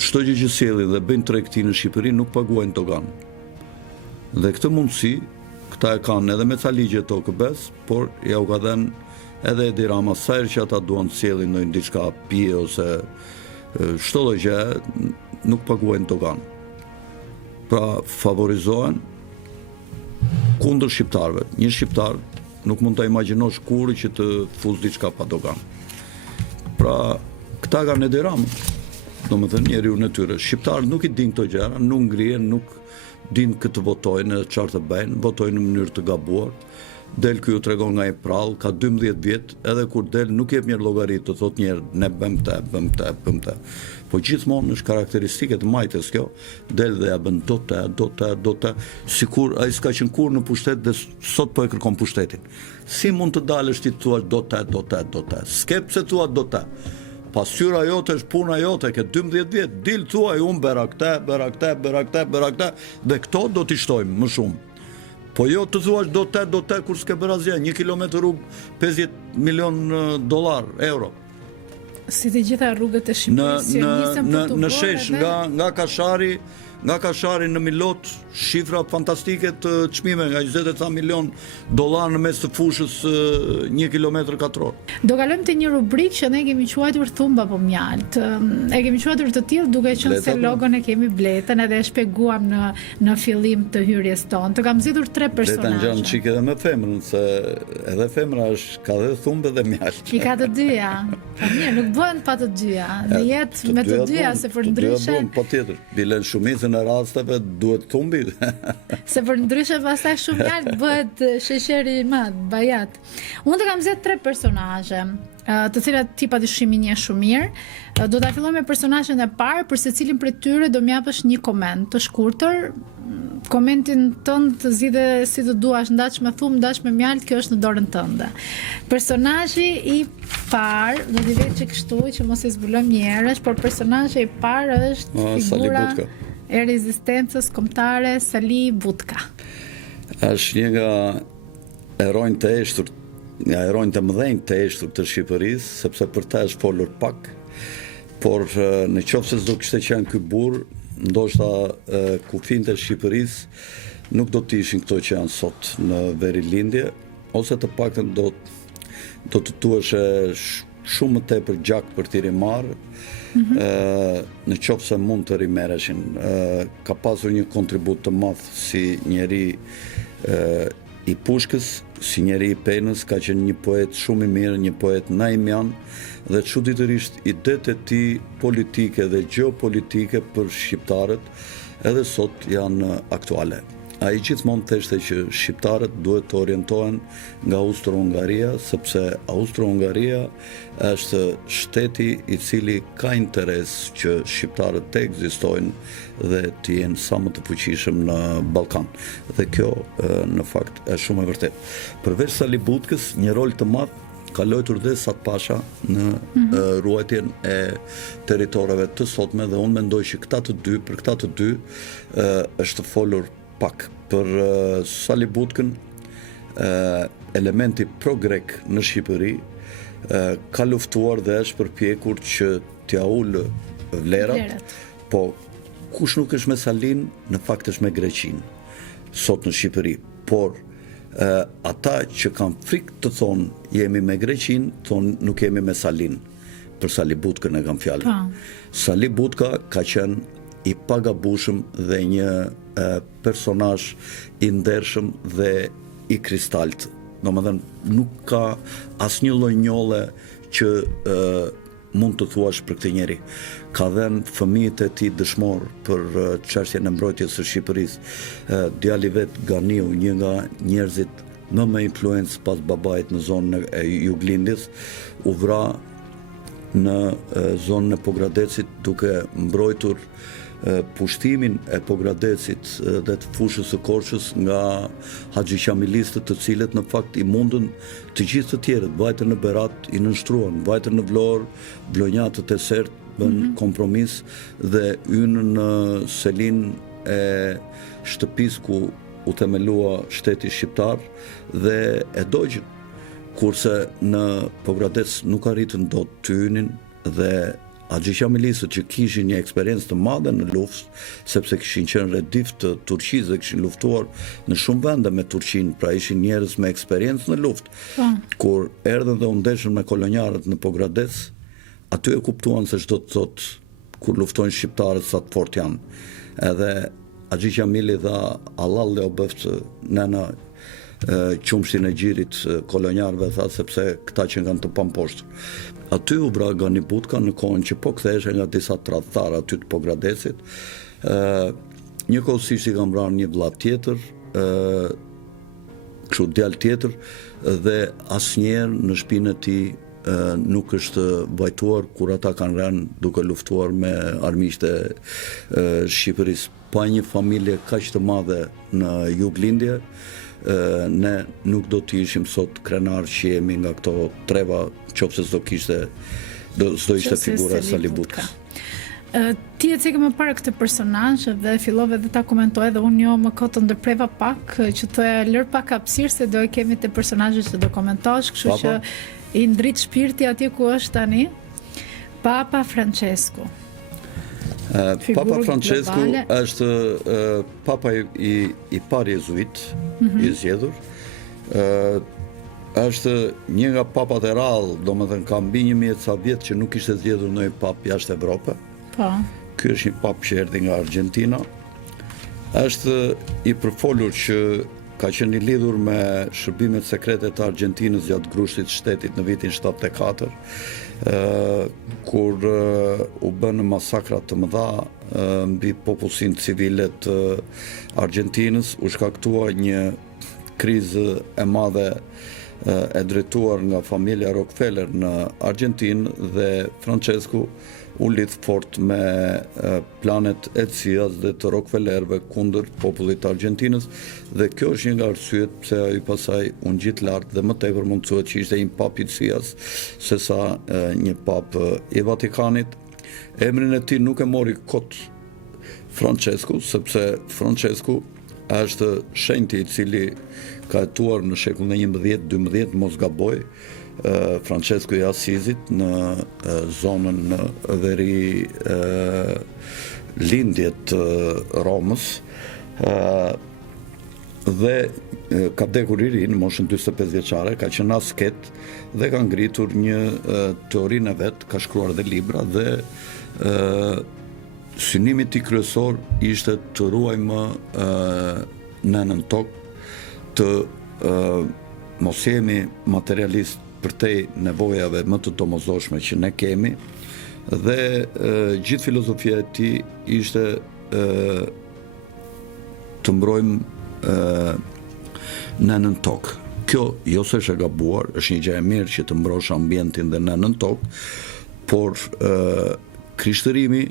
çdo gjë që sjellin dhe bëjnë tregti në Shqipëri nuk paguajnë togan. Dhe këtë mundësi këta e kanë edhe me ca ligje të OKB-s, por ja u ka dhënë edhe Edi Rama sa herë që ata duan të sjellin ndonjë diçka pije ose çdo gjë, nuk paguajnë togan. Pra favorizohen kundër shqiptarëve. Një shqiptar nuk mund ta imagjinosh kurrë që të fuz diçka pa dogan. Pra, këta kanë Edi Ramën, domethënë njeriu në tyre. Shqiptarët nuk i din këto gjëra, nuk ngrihen, nuk din këtë votojnë, çfarë të bëjnë, votojnë në mënyrë të gabuar. Del ky u tregon nga i prall, ka 12 vjet, edhe kur del nuk jep mirë llogari, të thotë një herë ne bëjmë të. Po gjithmonë është karakteristike të majtës kjo, del dhe ja bën do të, sikur ai s'ka qenë kurrë në pushtet dhe sot po e kërkon pushtetin. Si mund të dalësh ti thua do të, s'ke pse thua do të. pasyra jote është puna jote, ke 12 vjet, dil thuaj unë bëra këtë, dhe këto do t'i shtojmë më shumë. Po jo të thuash do të kur s'ke bërë asgjë, 1 kilometër rrugë 50 milion $, euro. Si të gjitha rrugët e Shqipërisë që nisën për të në shesh nga Kashari në Milot, shifra fantastike të çmime, nga 20 milion $, në mes të fushës 1 kilometër katror. Do kalojmë te një rubrikë që ne kemi quajtur thumb apo mjalt. E kemi quajtur të tillë duke qenë se logon e kemi bletën, edhe e shpjeguam në fillim të hyrjes tonë. Të kam zgjedhur 3 personazhe. Bletën ngjan çik edhe me femrën, se edhe femra ka dhe thumb edhe mjalt. I ka të dyja. Po mirë, nuk bëhen pa të dyja. Në jetë me të dyja, se për ndryshe. Patjetër, bilen shumicën e rasteve duhet thumbi. Se për ndryshe pastaj shumë mjalt bëhet sheqeri i madh, bajat. Unë të kam zgjedhur 3 personazhe, të cilat ti padyshim i njeh shumë mirë. Do ta filloj me personazhin e parë, për secilin prej tyre do m'japësh një koment të shkurtër. Komentin tënd të zgjidhe si të duash, ndaç me thumb, ndaç me mjalt, kjo është në dorën tënde. Personazhi i parë, do t'i vetë që kështu, që mos e zbulojmë një herësh, por personazhi i parë është figura e rezistencës kombëtare Sali Butka. Është një nga heronjtë të eshtur, nga heronjtë të mëdhenj të eshtur të Shqipërisë, sepse për ta është folur pak, por në qoftë se s'do kishte qenë ky burr, ndoshta kufijtë e Shqipërisë nuk do të ishin këto që janë sot në veri lindje, ose të paktën do të tueshe shumë më tepër gjak për t'i rimarrë, në qoftë se mund të rimerreshin. Ka pasur një kontribut të madh si njeri i Pushkës, si njeri i Penës, ka qenë një poet shumë i mirë, një poet naimian, dhe çuditërisht idetë e tij politike dhe gjeopolitike për shqiptarët edhe sot janë aktuale. Ai gjithmonë thoshte që shqiptarët duhet të orientohen nga Austro-Hungaria, sepse Austro-Hungaria është shteti i cili ka interes që shqiptarët të ekzistojnë dhe të jenë sa më të fuqishëm në Ballkan. Dhe kjo në fakt është shumë e vërtetë. Përveç Sali Butkës, një rol të madh ka luajtur dhe Sat Pasha në ruajtjen e territoreve të sotme, dhe unë mendoj që për këta të dy është folur pak. Për Sali Butkën, elementi pro-grek në Shqipëri ka luftuar dhe është përpjekur që t'ia ulë vlerat, po kush nuk është me Salin, në fakt është me Greqinë sot në Shqipëri. Por ata që kanë frikë të thonë jemi me Greqinë, thonë nuk jemi me Salin. Për Sali Butkën e kam fjalën. Sali Butka ka qenë i pagabushëm dhe një personazh i ndershëm dhe i kristalt. Domethënë nuk ka asnjë lloj njolle që mund të thuash për këtë njeri. Ka dhënë fëmijët e tij dëshmor për çështjen e mbrojtjes së Shqipërisë. Djali vet Ganiu, një nga njerëzit më me influencë pas babait në zonën e Juglindjes, u vra në zonën e Pogradecit duke mbrojtur pushtimin e Pogradecit dhe të fushës së Korçës nga Haxhi Qamilistët, të cilët në fakt i mundën të gjithë të tjerët, vajtën në Berat i nënshtruan, vajtën në Vlorë, vlonjatët e Sert bën kompromis dhe ynë në selin e shtëpisë ku u themelua shteti shqiptar dhe e dogjën, kurse në Pogradec nuk arritën dot të hynin, dhe Haxhi Qamilistët që kishin një eksperiencë të madhe në luftë, sepse kishin qenë redif të Turqisë dhe kishin luftuar në shumë vende me Turqinë, pra ishin njerëz me eksperiencë në luftë. Kur erdhën dhe u ndeshën me kolonjarët në Pogradec, aty e kuptuan se çdo të thotë kur luftojnë shqiptarët sa të fortë janë. Edhe Haxhi Qamili dha Allah le o bëft nëna qumshtin e gjirit kolonjarëve, tha, sepse këta që kanë të pamposhtur. Aty u vra Gani Butka në kohën që po ktheheshe nga disa tradhtar aty të Pogradecit. Njëkohësisht i kanë vrarë një vëlla tjetër, kështu djalë tjetër, dhe asnjëherë në shtëpinë e tij nuk është vajtuar kur ata kanë rënë duke luftuar me armiqtë e Shqipërisë. Pa një familje kaq të madhe në Juglindje, ne nuk do të ishim sot krenar që jemi nga këto treva, qofse s'do kishte s'do ishte figura e Salibutës. Ti e cekë më parë këtë personazh dhe fillove dhe ta komentoj dhe unë jo më kotë ndërpreva pak që të lër pak hapësirë se do e kemi të personazhet që do komentosh, kështu që i ndrit shpirti atje ku është tani. Papa Francesco. Papa Francesco është papa i parë jezuit i zgjedhur. Është një nga papat e rrallë, domethënë ka mbi 1000 ca vjet që nuk ishte zgjedhur ndonjë pap jashtë Evropës. Ky është një pap që erdhi nga Argentina. Është i përfolur që ka qenë i lidhur me shërbimet sekrete të Argentinës gjatë grushtit të shtetit në vitin 74, kur u bën masakra të mëdha mbi popullsinë civile të Argentinës, u shkaktua një krizë e madhe e drejtuar nga familja Rockefeller në Argentinë dhe Francesco u lidh fort me planet e CIA-s dhe të Rockefellerëve kundër popullit të Argentinës dhe kjo është një nga arsyet pse ai pasaj u ngjit lart dhe më tepër mund të thuhet që ishte një pap i CIA-s sesa një pap i Vatikanit. Emrin e tij nuk e mori kot Francesco, sepse Francesco është shenjti i cili ka jetuar në shekullin 11-12, mos gaboj, Francesco i Asisit në zonën në veri lindje të Romës dhe ka vdekur i ri në moshën 45 vjeçare, ka qenë asket dhe ka ngritur një teorinë e vet, ka shkruar dhe libra dhe synimi i tij kryesor ishte të ruajmë nënën tokë, të mos jemi materialist përtej nevojave më të domosdoshme që ne kemi dhe gjithë filozofia e tij ishte të mbrojmë nënën tokë. Kjo jo se është e gabuar, është një gjë e mirë që të mbrosh ambientin dhe nënën tokë, por krishtërimi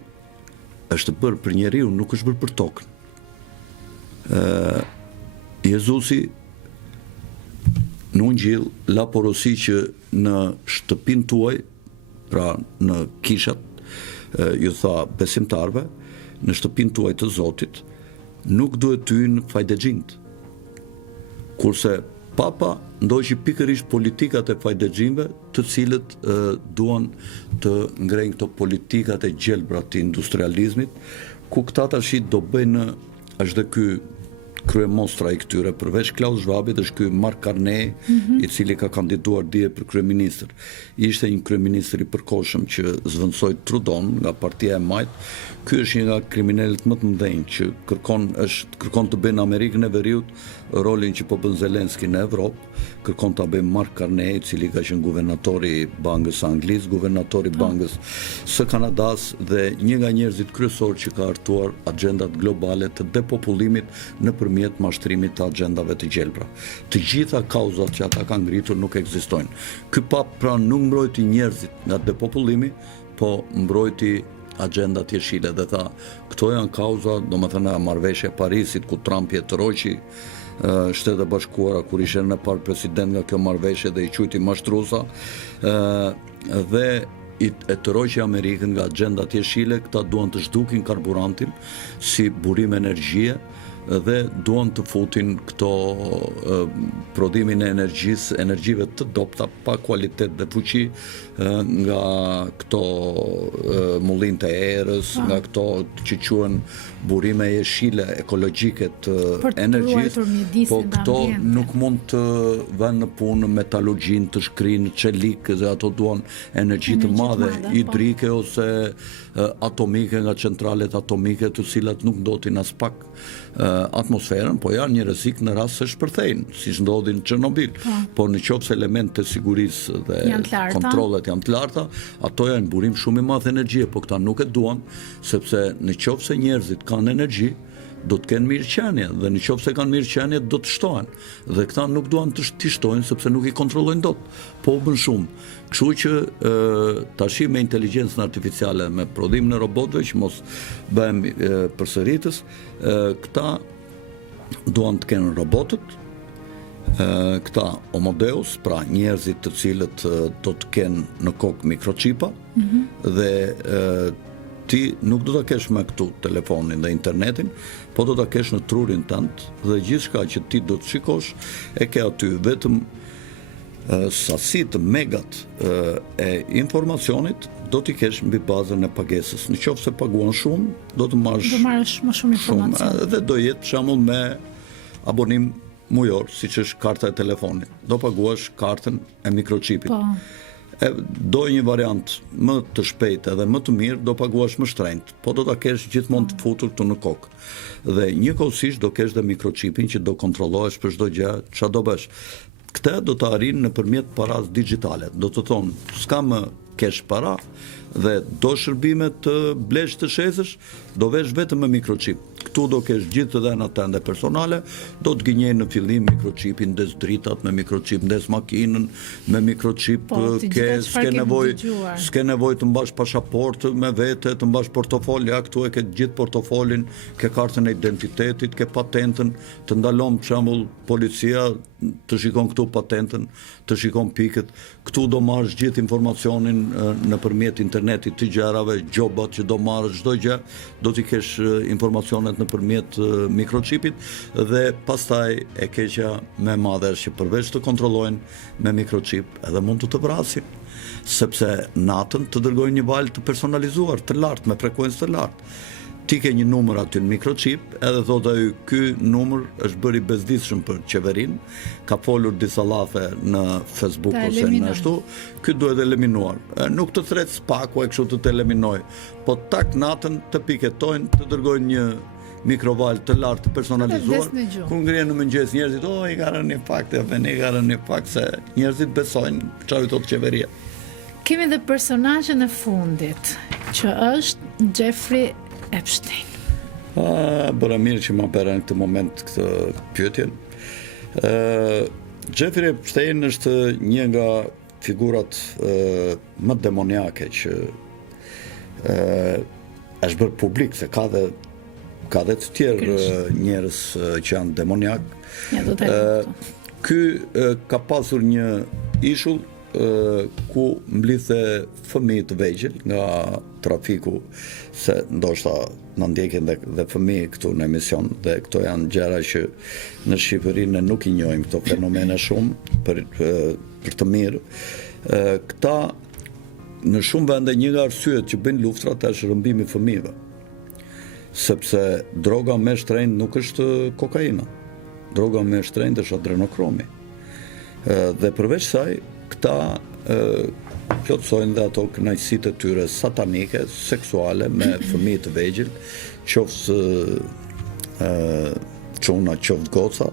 është bërë për njeriu, nuk është bërë për tokën. Jezusi në Ungjil la porosi që në shtëpinë tuaj, pra në kishat, ju tha besimtarve, në shtëpinë tuaj të Zotit, nuk duhet të hyjnë fajdegjinjt. Kurse Papa ndoqi pikërisht politikat e fajdegjinjve, të cilët duan të ngrejnë këto politikat e gjelbra të industrializmit, ku këta tash do bëjnë, është dhe ky kryemostra i këtyre, përveç Klaus Schwabit, është ky Mark Carney, i cili ka kandiduar dje për kryeministër. Ishte një kryeministër i përkohshëm që zvendësoi Trudon nga partia e majt. Ky është një nga kriminalët më të mëdhenj që kërkon të bëjë në Amerikën e Veriut rolin që po bën Zelenski në Evropë, kërkon ta bëjë Mark Carney, i cili ka qenë guvernatori i Bankës Anglisë, guvernatori i Bankës së Kanadas dhe një nga njerëzit kryesor që ka hartuar agjendat globale të depopullimit nëpërmjet mashtrimit të agjendave të gjelbra. Të gjitha kauzat që ata kanë ngritur nuk ekzistojnë. Ky pap pra nuk mbrojti njerëzit nga depopullimi, po mbrojti agjendat jeshile dhe tha, këto janë kauza, domethënë marrëveshja e Parisit ku Trumpi e tërhoqi Shtetet e Bashkuara kur ishte në parë president nga kjo marrëveshje dhe i quajti mashtruesa dhe e tërhoqi Amerikën nga agjendat jeshile, këta duan të zhdukin karburantin si burim energjie dhe duan të futin këto prodhimin e energjive të dobta pa kualitet dhe fuqi nga këto mullin të erës, nga këto që quhen burime jeshile ekologjike të energjisë, po këto nuk mund të vënë në punë metalurgjin, të shkrinë, çelik, dhe ato duan energji të madhe, hidrike ose atomike nga centralet atomike, të cilat nuk ndotin as pak atmosferën, po janë një rrezik në rast se shpërthejnë, siç ndodhi në Çernobil. Po në qoftë se elementet e sigurisë dhe kontrollet janë të larta, ato janë burim shumë i madh energjie, po këta nuk e duan, sepse në qoftë se njerëzit kanë energji, do të kenë mirëqenie dhe në qoftë se kanë mirëqenie do të shtohen. Dhe këta nuk duan të shtojnë sepse nuk i kontrollojnë dot. Po bën shumë. Kështu që tash me inteligjencën artificiale, me prodhimin e robotëve që mos bëhem përsëritës, këta duan të kenë robotët, këta homodeus, pra njerëzit të cilët do të kenë në kokë mikrochipa dhe ti nuk do ta kesh me këtu telefonin dhe internetin, po do ta kesh në trurin tënd dhe gjithçka që ti do të shikosh e ke aty, vetëm sasi të megat e informacionit do t'i kesh mbi bazën e pagesës. Në qoftë se paguan shumë, do të marrësh më shumë informacion. Dhe do jetë për shembull me abonim mujor, siç është karta e telefonit. Do paguash kartën e mikrochipit. Do një variant më të shpejtë edhe më të mirë, do paguash më shtrenjtë, po do ta kesh gjithmonë të futur këtu në kokë. Dhe njëkohësisht do kesh dhe mikrochipin që do kontrollohesh për çdo gjë, çfarë do bësh. Këtë do të arrin nëpërmjet paras digjitale. Do të thonë, s'ka më kesh para dhe do shërbime të blesh të shesësh, do vesh vetëm me mikrochip. Këtu do kesh gjithë dhe në tende personale, do të gënjej në fillim mikrochipin, ndes dritat me mikrochip, ndes makinën me mikrochip, s'ke nevojë të mbash pasaport me vete, të mbash portofolja, këtu e ke gjithë portofolin, ke kartën e identitetit, ke patentën, të ndalon për shembull policia të shikon këtu patentën, të shikon pikët, këtu do marrësh gjithë informacionin nëpërmjet internetit të gjërave, gjobat që do marrësh, çdo gjë, do t'i kesh informacionet nëpërmjet mikrochipit dhe pastaj e keqja më e madhe është që përveç të kontrollojnë me mikrochip edhe mund të vrasin, sepse natën të dërgojnë një valë të personalizuar, të lartë, me frekuencë të lartë. Ti ke një numër aty në mikrochip, edhe thot ai ky numër është bërë i bezdisshëm për qeverinë, ka folur disa llafe në Facebook ose në ashtu, ky duhet eliminuar. Nuk të thret spaku e kështu të eliminoj, po tak natën të piketojnë, të dërgojnë një mikroval të lartë të personalizuar, ku ngrihen në mëngjes njerëzit, i ka rënë një fakt, i ka rënë një fakt, se njerëzit besojnë çfarë thot qeveria. Kemi dhe personazhin e fundit, që është Jeffrey Epstein. Bëra mirë që më bëra në këtë moment këtë pyetjen. Jeffrey Epstein është një nga figurat më demoniake që është bërë publik, se ka dhe të tjerë njerëz që janë demoniak. Ky ka pasur një ishull ku mblidhe fëmijë të vegjël nga trafiku, se ndoshta na ndjekin dhe fëmijë këtu në emision, dhe këto janë gjëra që në Shqipërinë nuk i njohim këto fenomene shumë për të mirë. Këta në shumë vende një nga arsyet që bëjnë luftrat është rrëmbimi i fëmijëve, sepse droga më e shtrenjtë nuk është kokaina. Droga më e shtrenjtë është adrenokromi. Dhe përveç saj, këta plotësojnë dhe ato kënaqësitë e tyre satanike, seksuale me fëmijë të vegjël, qoftë çuna, qoftë goca,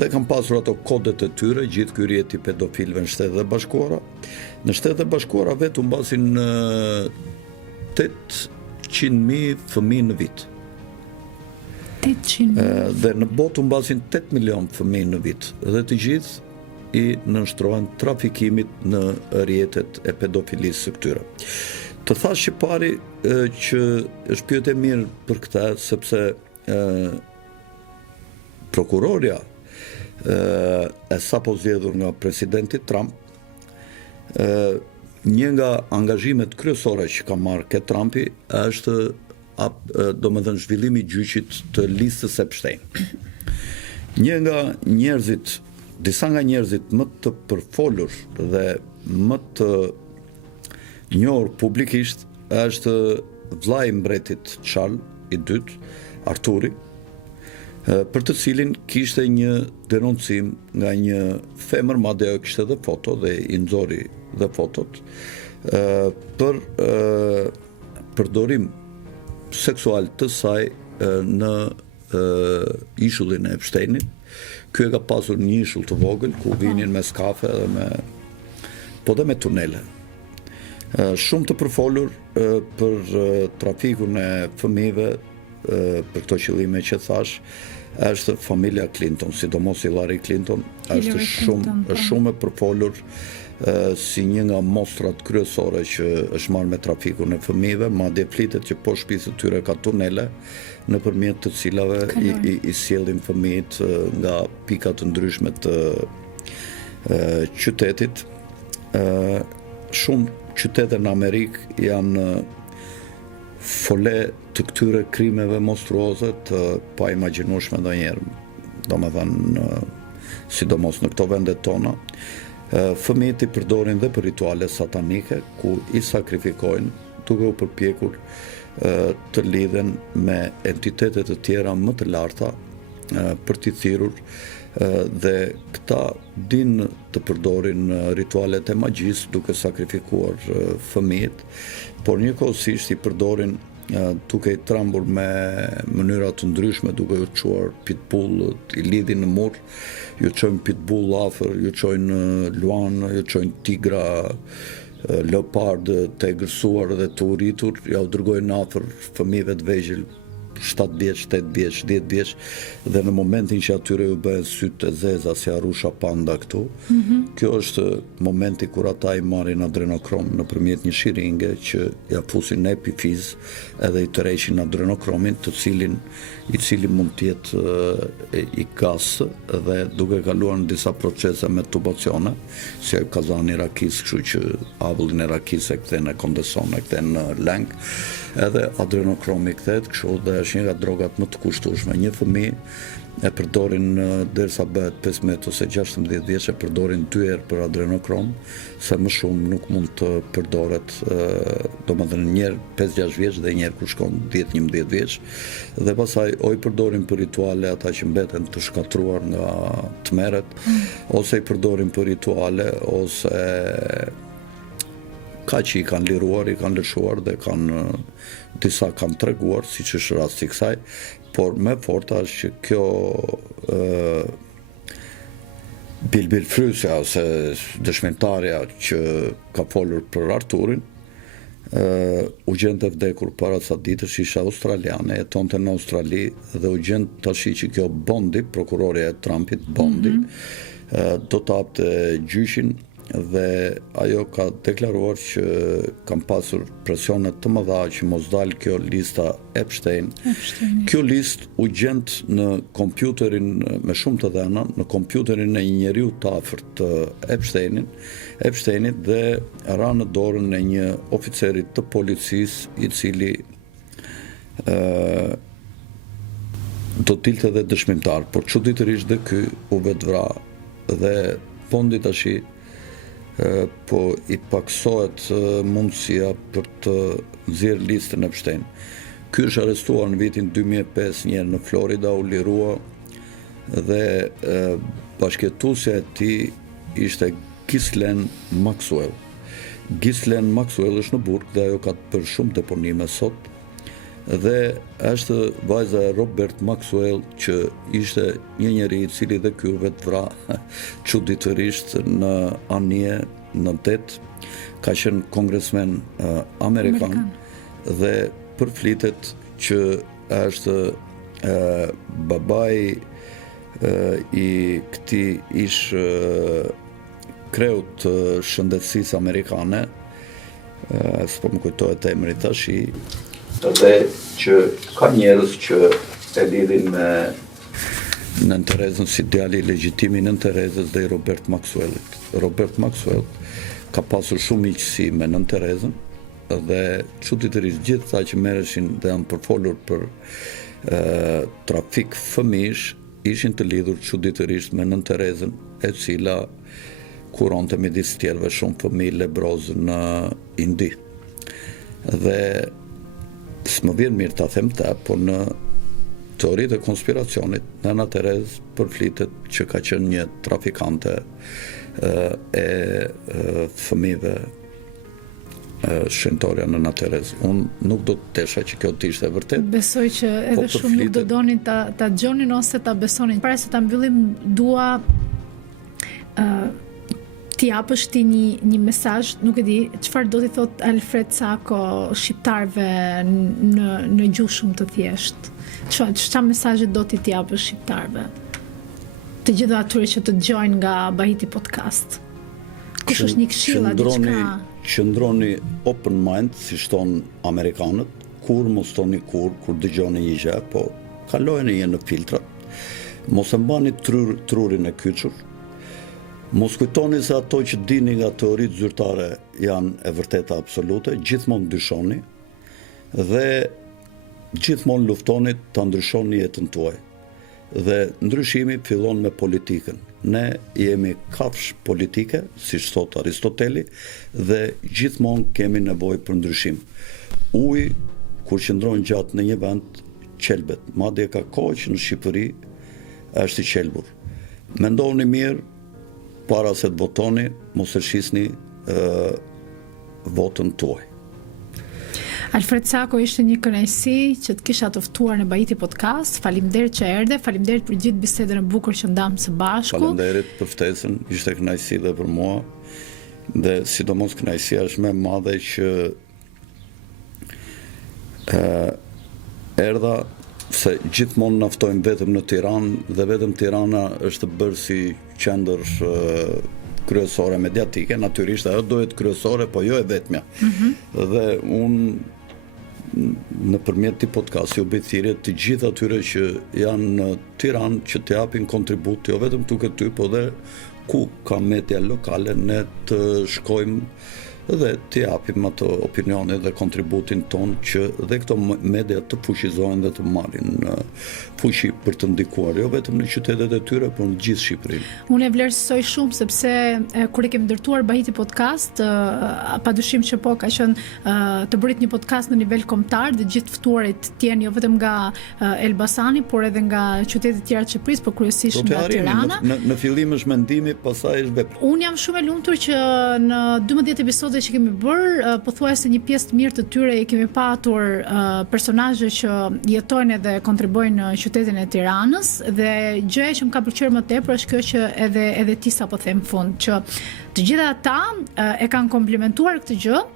dhe kanë pasur ato kodet e tyre, gjithë ky rjet i pedofilëve në Shtetet e Bashkuara. Në Shtetet e Bashkuara vetë humbasin 800.000 fëmijë në vit. 800.000. Dhe në botë humbasin 8 milion fëmijë në vit, dhe të gjithë i nënshtrohen trafikimit në rjetet e pedofilisë së këtyre. Të thash që pari që është pyetje mirë për këtë, sepse prokurorja e sapo zgjedhur nga presidenti Trump, një nga angazhimet kryesore që ka marrë ke Trumpi është domethënë zhvillimi i gjyqit të listës Epstein. Disa nga njerëzit më të përfolur dhe më të njohur publikisht është vllai i mbretit Charles II, Arturi, për të cilin kishte një denoncim nga një femër, madje ajo kishte edhe foto dhe i nxori dhe fotot, për përdorim seksual të saj në ishullin e Epsteinit. Ky e ka pasur një ishull të vogël ku vinin me skafe dhe me tunele. Shumë të përfolur për trafikun e fëmijëve për këto qëllime që thash, është familja Clinton, sidomos Hillary Clinton, është shumë e përfolur si një nga mostrat kryesore që është marrë me trafikun e fëmijëve, madje flitet që poshtë shtëpisë të tyre ka tunele nëpërmjet të cilave i sjellin fëmijët nga pika të ndryshme të qytetit. Shumë qytete në Amerikë janë fole të këtyre krimeve monstruoze të pa imagjinueshme ndonjëherë, domethënë sidomos në këto vendet tona. Fëmijët i përdorin dhe për rituale satanike, ku i sakrifikojnë duke u përpjekur të lidhen me entitete të tjera më të larta për t'i thirrur, dhe këta din të përdorin ritualet e magjisë duke sakrifikuar fëmijët, por njëkohësisht i përdorin duke i trambur me mënyra të ndryshme, duke ju çuar pitbull, i lidhin në mur, ju çojnë pitbull afër, ju çojnë luan, ju çojnë tigra, leopard të egërsuar dhe të uritur, ja u dërgojnë afër fëmijëve të vegjël 7 vjeç, 8 vjeç, 10 vjeç, dhe në momentin që atyre ju bëhen sytë e zeza si Arusha Panda këtu, kjo është momenti kur ata i marrin adrenokrom nëpërmjet një shiringe që ja fusin në epifiz edhe i tërheqin adrenokromin, i cili mund të jetë i gas dhe duke kaluar në disa procese me tubacione, si kazani i rakis, kështu që avullin e rakis e kthen e kondeson, e kthen në leng, edhe adrenokromi kthehet kështu dhe është një nga drogat më të kushtueshme. Një fëmijë e përdorin derisa bëhet 15 ose 16 vjeç, e përdorin 2 herë për adrenokrom, se më shumë nuk mund të përdoret, domethënë një herë 5-6 vjeç dhe një herë kur shkon 10-11 vjeç, dhe pastaj o i përdorin për rituale ata që mbeten të shkatruar nga tmerret, ose i përdorin për rituale, ose ka që i kanë liruar, i kanë lëshuar dhe disa kanë treguar, siç është rasti i kësaj, por më forta është që kjo Bilbil Frysja ose dëshmitarja që ka folur për Arturin, u gjente vdekur para sa ditësh, isha australiane, jetonte në Australi dhe u gjend tash që kjo Bondi, prokurorja e Trumpit, Bondi, do të hapte gjyshin dhe ajo ka deklaruar që kanë pasur presionet të mëdha që mos dalë kjo lista Epstein. Kjo listë u gjend në kompjuterin me shumë të dhëna, në kompjuterin e një njeriu të afërt të Epsteinit dhe ra në dorën e një oficerit të policisë i cili do t'illte dhe dëshmimtar, por çuditërisht dhe ky u vetvra dhe Bondi tash po i paksohet mundësia për të nxjerrë listën e Epstein. Ky është arrestuar në vitin 2005 një herë në Florida, u lirua dhe bashkëtuesja e tij ishte Ghislaine Maxwell. Ghislaine Maxwell është në Burg dhe ajo ka bërë shumë deponime sot, dhe është vajza e Robert Maxwell që ishte një njeri i cili dhe ky u vetvra çuditërisht në anije në 8, ka qenë kongresmen amerikan dhe përflitet që është babai i këtij ish kreut të shëndetësisë amerikane, s'po më kujtohet emri tash, dhe që ka njerëz që e lidhin me Nën Terezën si djali legjitim i Nën Terezës dhe i Robert Maxwellit. Robert Maxwell ka pasur shumë miqësi me Nën Terezën dhe çuditërisht gjithë ata që merreshin dhe janë përfolur për trafik fëmijësh ishin të lidhur çuditërisht me Nën Terezën, e cila kuronte midis tjerëve shumë fëmijë lebroz në Indi. Dhe s'më vjen mirë ta them ta, por në teoritë e konspiracionit, Nëna Terezë përflitet që ka qenë një trafikante e fëmijëve shenjtorja Nëna Terezë. Unë nuk do të tesha që kjo të ishte vërtet. Besoj që edhe shumë nuk do donin ta dëgjonin ose ta besonin. Para se ta mbyllim, dua t'i japësh ti një mesazh, nuk e di, çfarë do t'i thot Alfred Sako shqiptarëve në gjuhë shumë të thjeshtë. Çfarë mesazhe do t'i japësh shqiptarëve? Të gjithë atyre që të dëgjojnë nga Bahiti Podcast. Kush është një këshilla, diçka? Qëndroni open mind, si thon amerikanët, mos thoni kur dëgjoni një gjë, po kalojeni një në filtrat. Mos e mbani trurin e kyçur. Mos kujtoni se ato që dini nga teoritë zyrtare janë e vërteta absolute, gjithmonë dyshoni dhe gjithmonë luftoni ta ndryshoni jetën tuaj. Dhe ndryshimi fillon me politikën. Ne jemi kafsh politike, siç thot Aristoteli, dhe gjithmonë kemi nevojë për ndryshim. Uji kur qëndron gjatë në një vend qelbet, madje ka kohë që në Shqipëri është i qelbur. Mendoni mirë para se të votoni, mos e shisni votën tuaj. Alfred Sako, ishte një kënaqësi që të kisha të ftuar në Bahiti Podcast. Faleminderit që erdhe, faleminderit për gjithë bisedën e bukur që ndam së bashku. Faleminderit për ftesën, ishte kënaqësi dhe për mua. Dhe sidomos kënaqësia është më e madhe që erdha se gjithmonë naftojmë vetëm në Tiranë dhe vetëm Tirana është bërë si qendër kryesore mediatike, natyrisht ajo dohet kryesore, po jo e vetmja. Dhe unë nëpërmjet këtij podcasti u bëj thirrje të gjithë atyre që janë në Tiranë që të japin kontribut, jo vetëm tuk e ty, po dhe ku ka media lokale, ne të shkojmë dhe të japim ato opinionin dhe kontributin ton që dhe këto media të fuqizohen dhe të marrin fuqi për të ndikuar jo vetëm në qytetet e tyre, por në gjithë Shqipërinë. Unë e vlerësoj shumë sepse kur e kemi ndërtuar Bahiti Podcast, padyshim që po ka qenë të bërit një podcast në nivel kombëtar dhe gjithë ftuarit të jenë jo vetëm nga Elbasani, por edhe nga qytetet e tjera të Shqipërisë, por kryesisht nga Tirana. Në fillim është mendimi, pastaj është vepra. Unë jam shumë e lumtur që në 12 episode që kemi bërë, pothuajse një pjesë të mirë të tyre e kemi patur personazhe që jetojnë edhe kontribuojnë në qytetin e Tiranës, dhe gjëja që më ka pëlqyer më tepër është kjo që edhe ti sapo them fund, që të gjitha ata e kanë komplimentuar këtë gjë.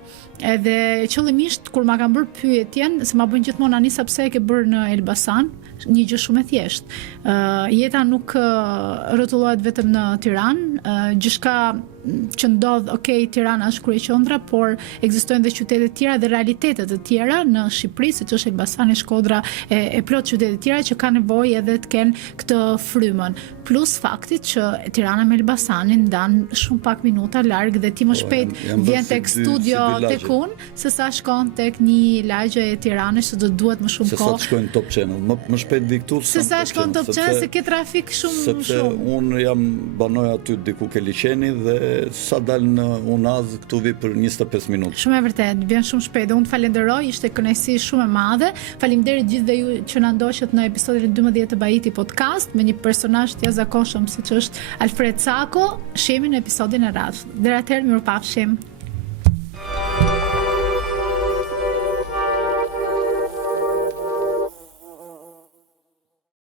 Edhe qëllimisht kur ma kanë bërë pyetjen, se ma bën gjithmonë Anisa pse e ke bërë në Elbasan, një gjë shumë e thjeshtë. Jeta nuk rrotullohet vetëm në Tiranë, gjithçka që ndodh, Tirana është kryeqendra, por ekzistojnë dhe qytete të tjera dhe realitetet të tjera në Shqipëri, siç është Elbasani, Shkodra, e plot qytete të tjera që kanë nevojë edhe të kenë këtë frymën. Plus faktit që Tirana me Elbasanin ndan shumë pak minuta larg dhe ti më shpejt vjen tek studio tek unë, se sa shkon tek një lagje e Tiranës që do duhet më shumë kohë. Se sa shkojnë Top Channel, më shpejt vi këtu. Se sa shkon Top Channel, se ke trafik shumë. Sepse unë banoj aty diku ke liçeni dhe sa dal në Unaz këtu vi për 25 minuta. Shumë e vërtet, vjen shumë shpejt. Unë falenderoj, ishte kënaqësi shumë e madhe. Faleminderit gjithëve ju që na ndoqët në episodin e 12 të Bahiti Podcast me një personazh të jashtëzakonshëm siç është Alfred Sako. Shihemi në episodin e radhës. Deri atëherë, mirupafshim.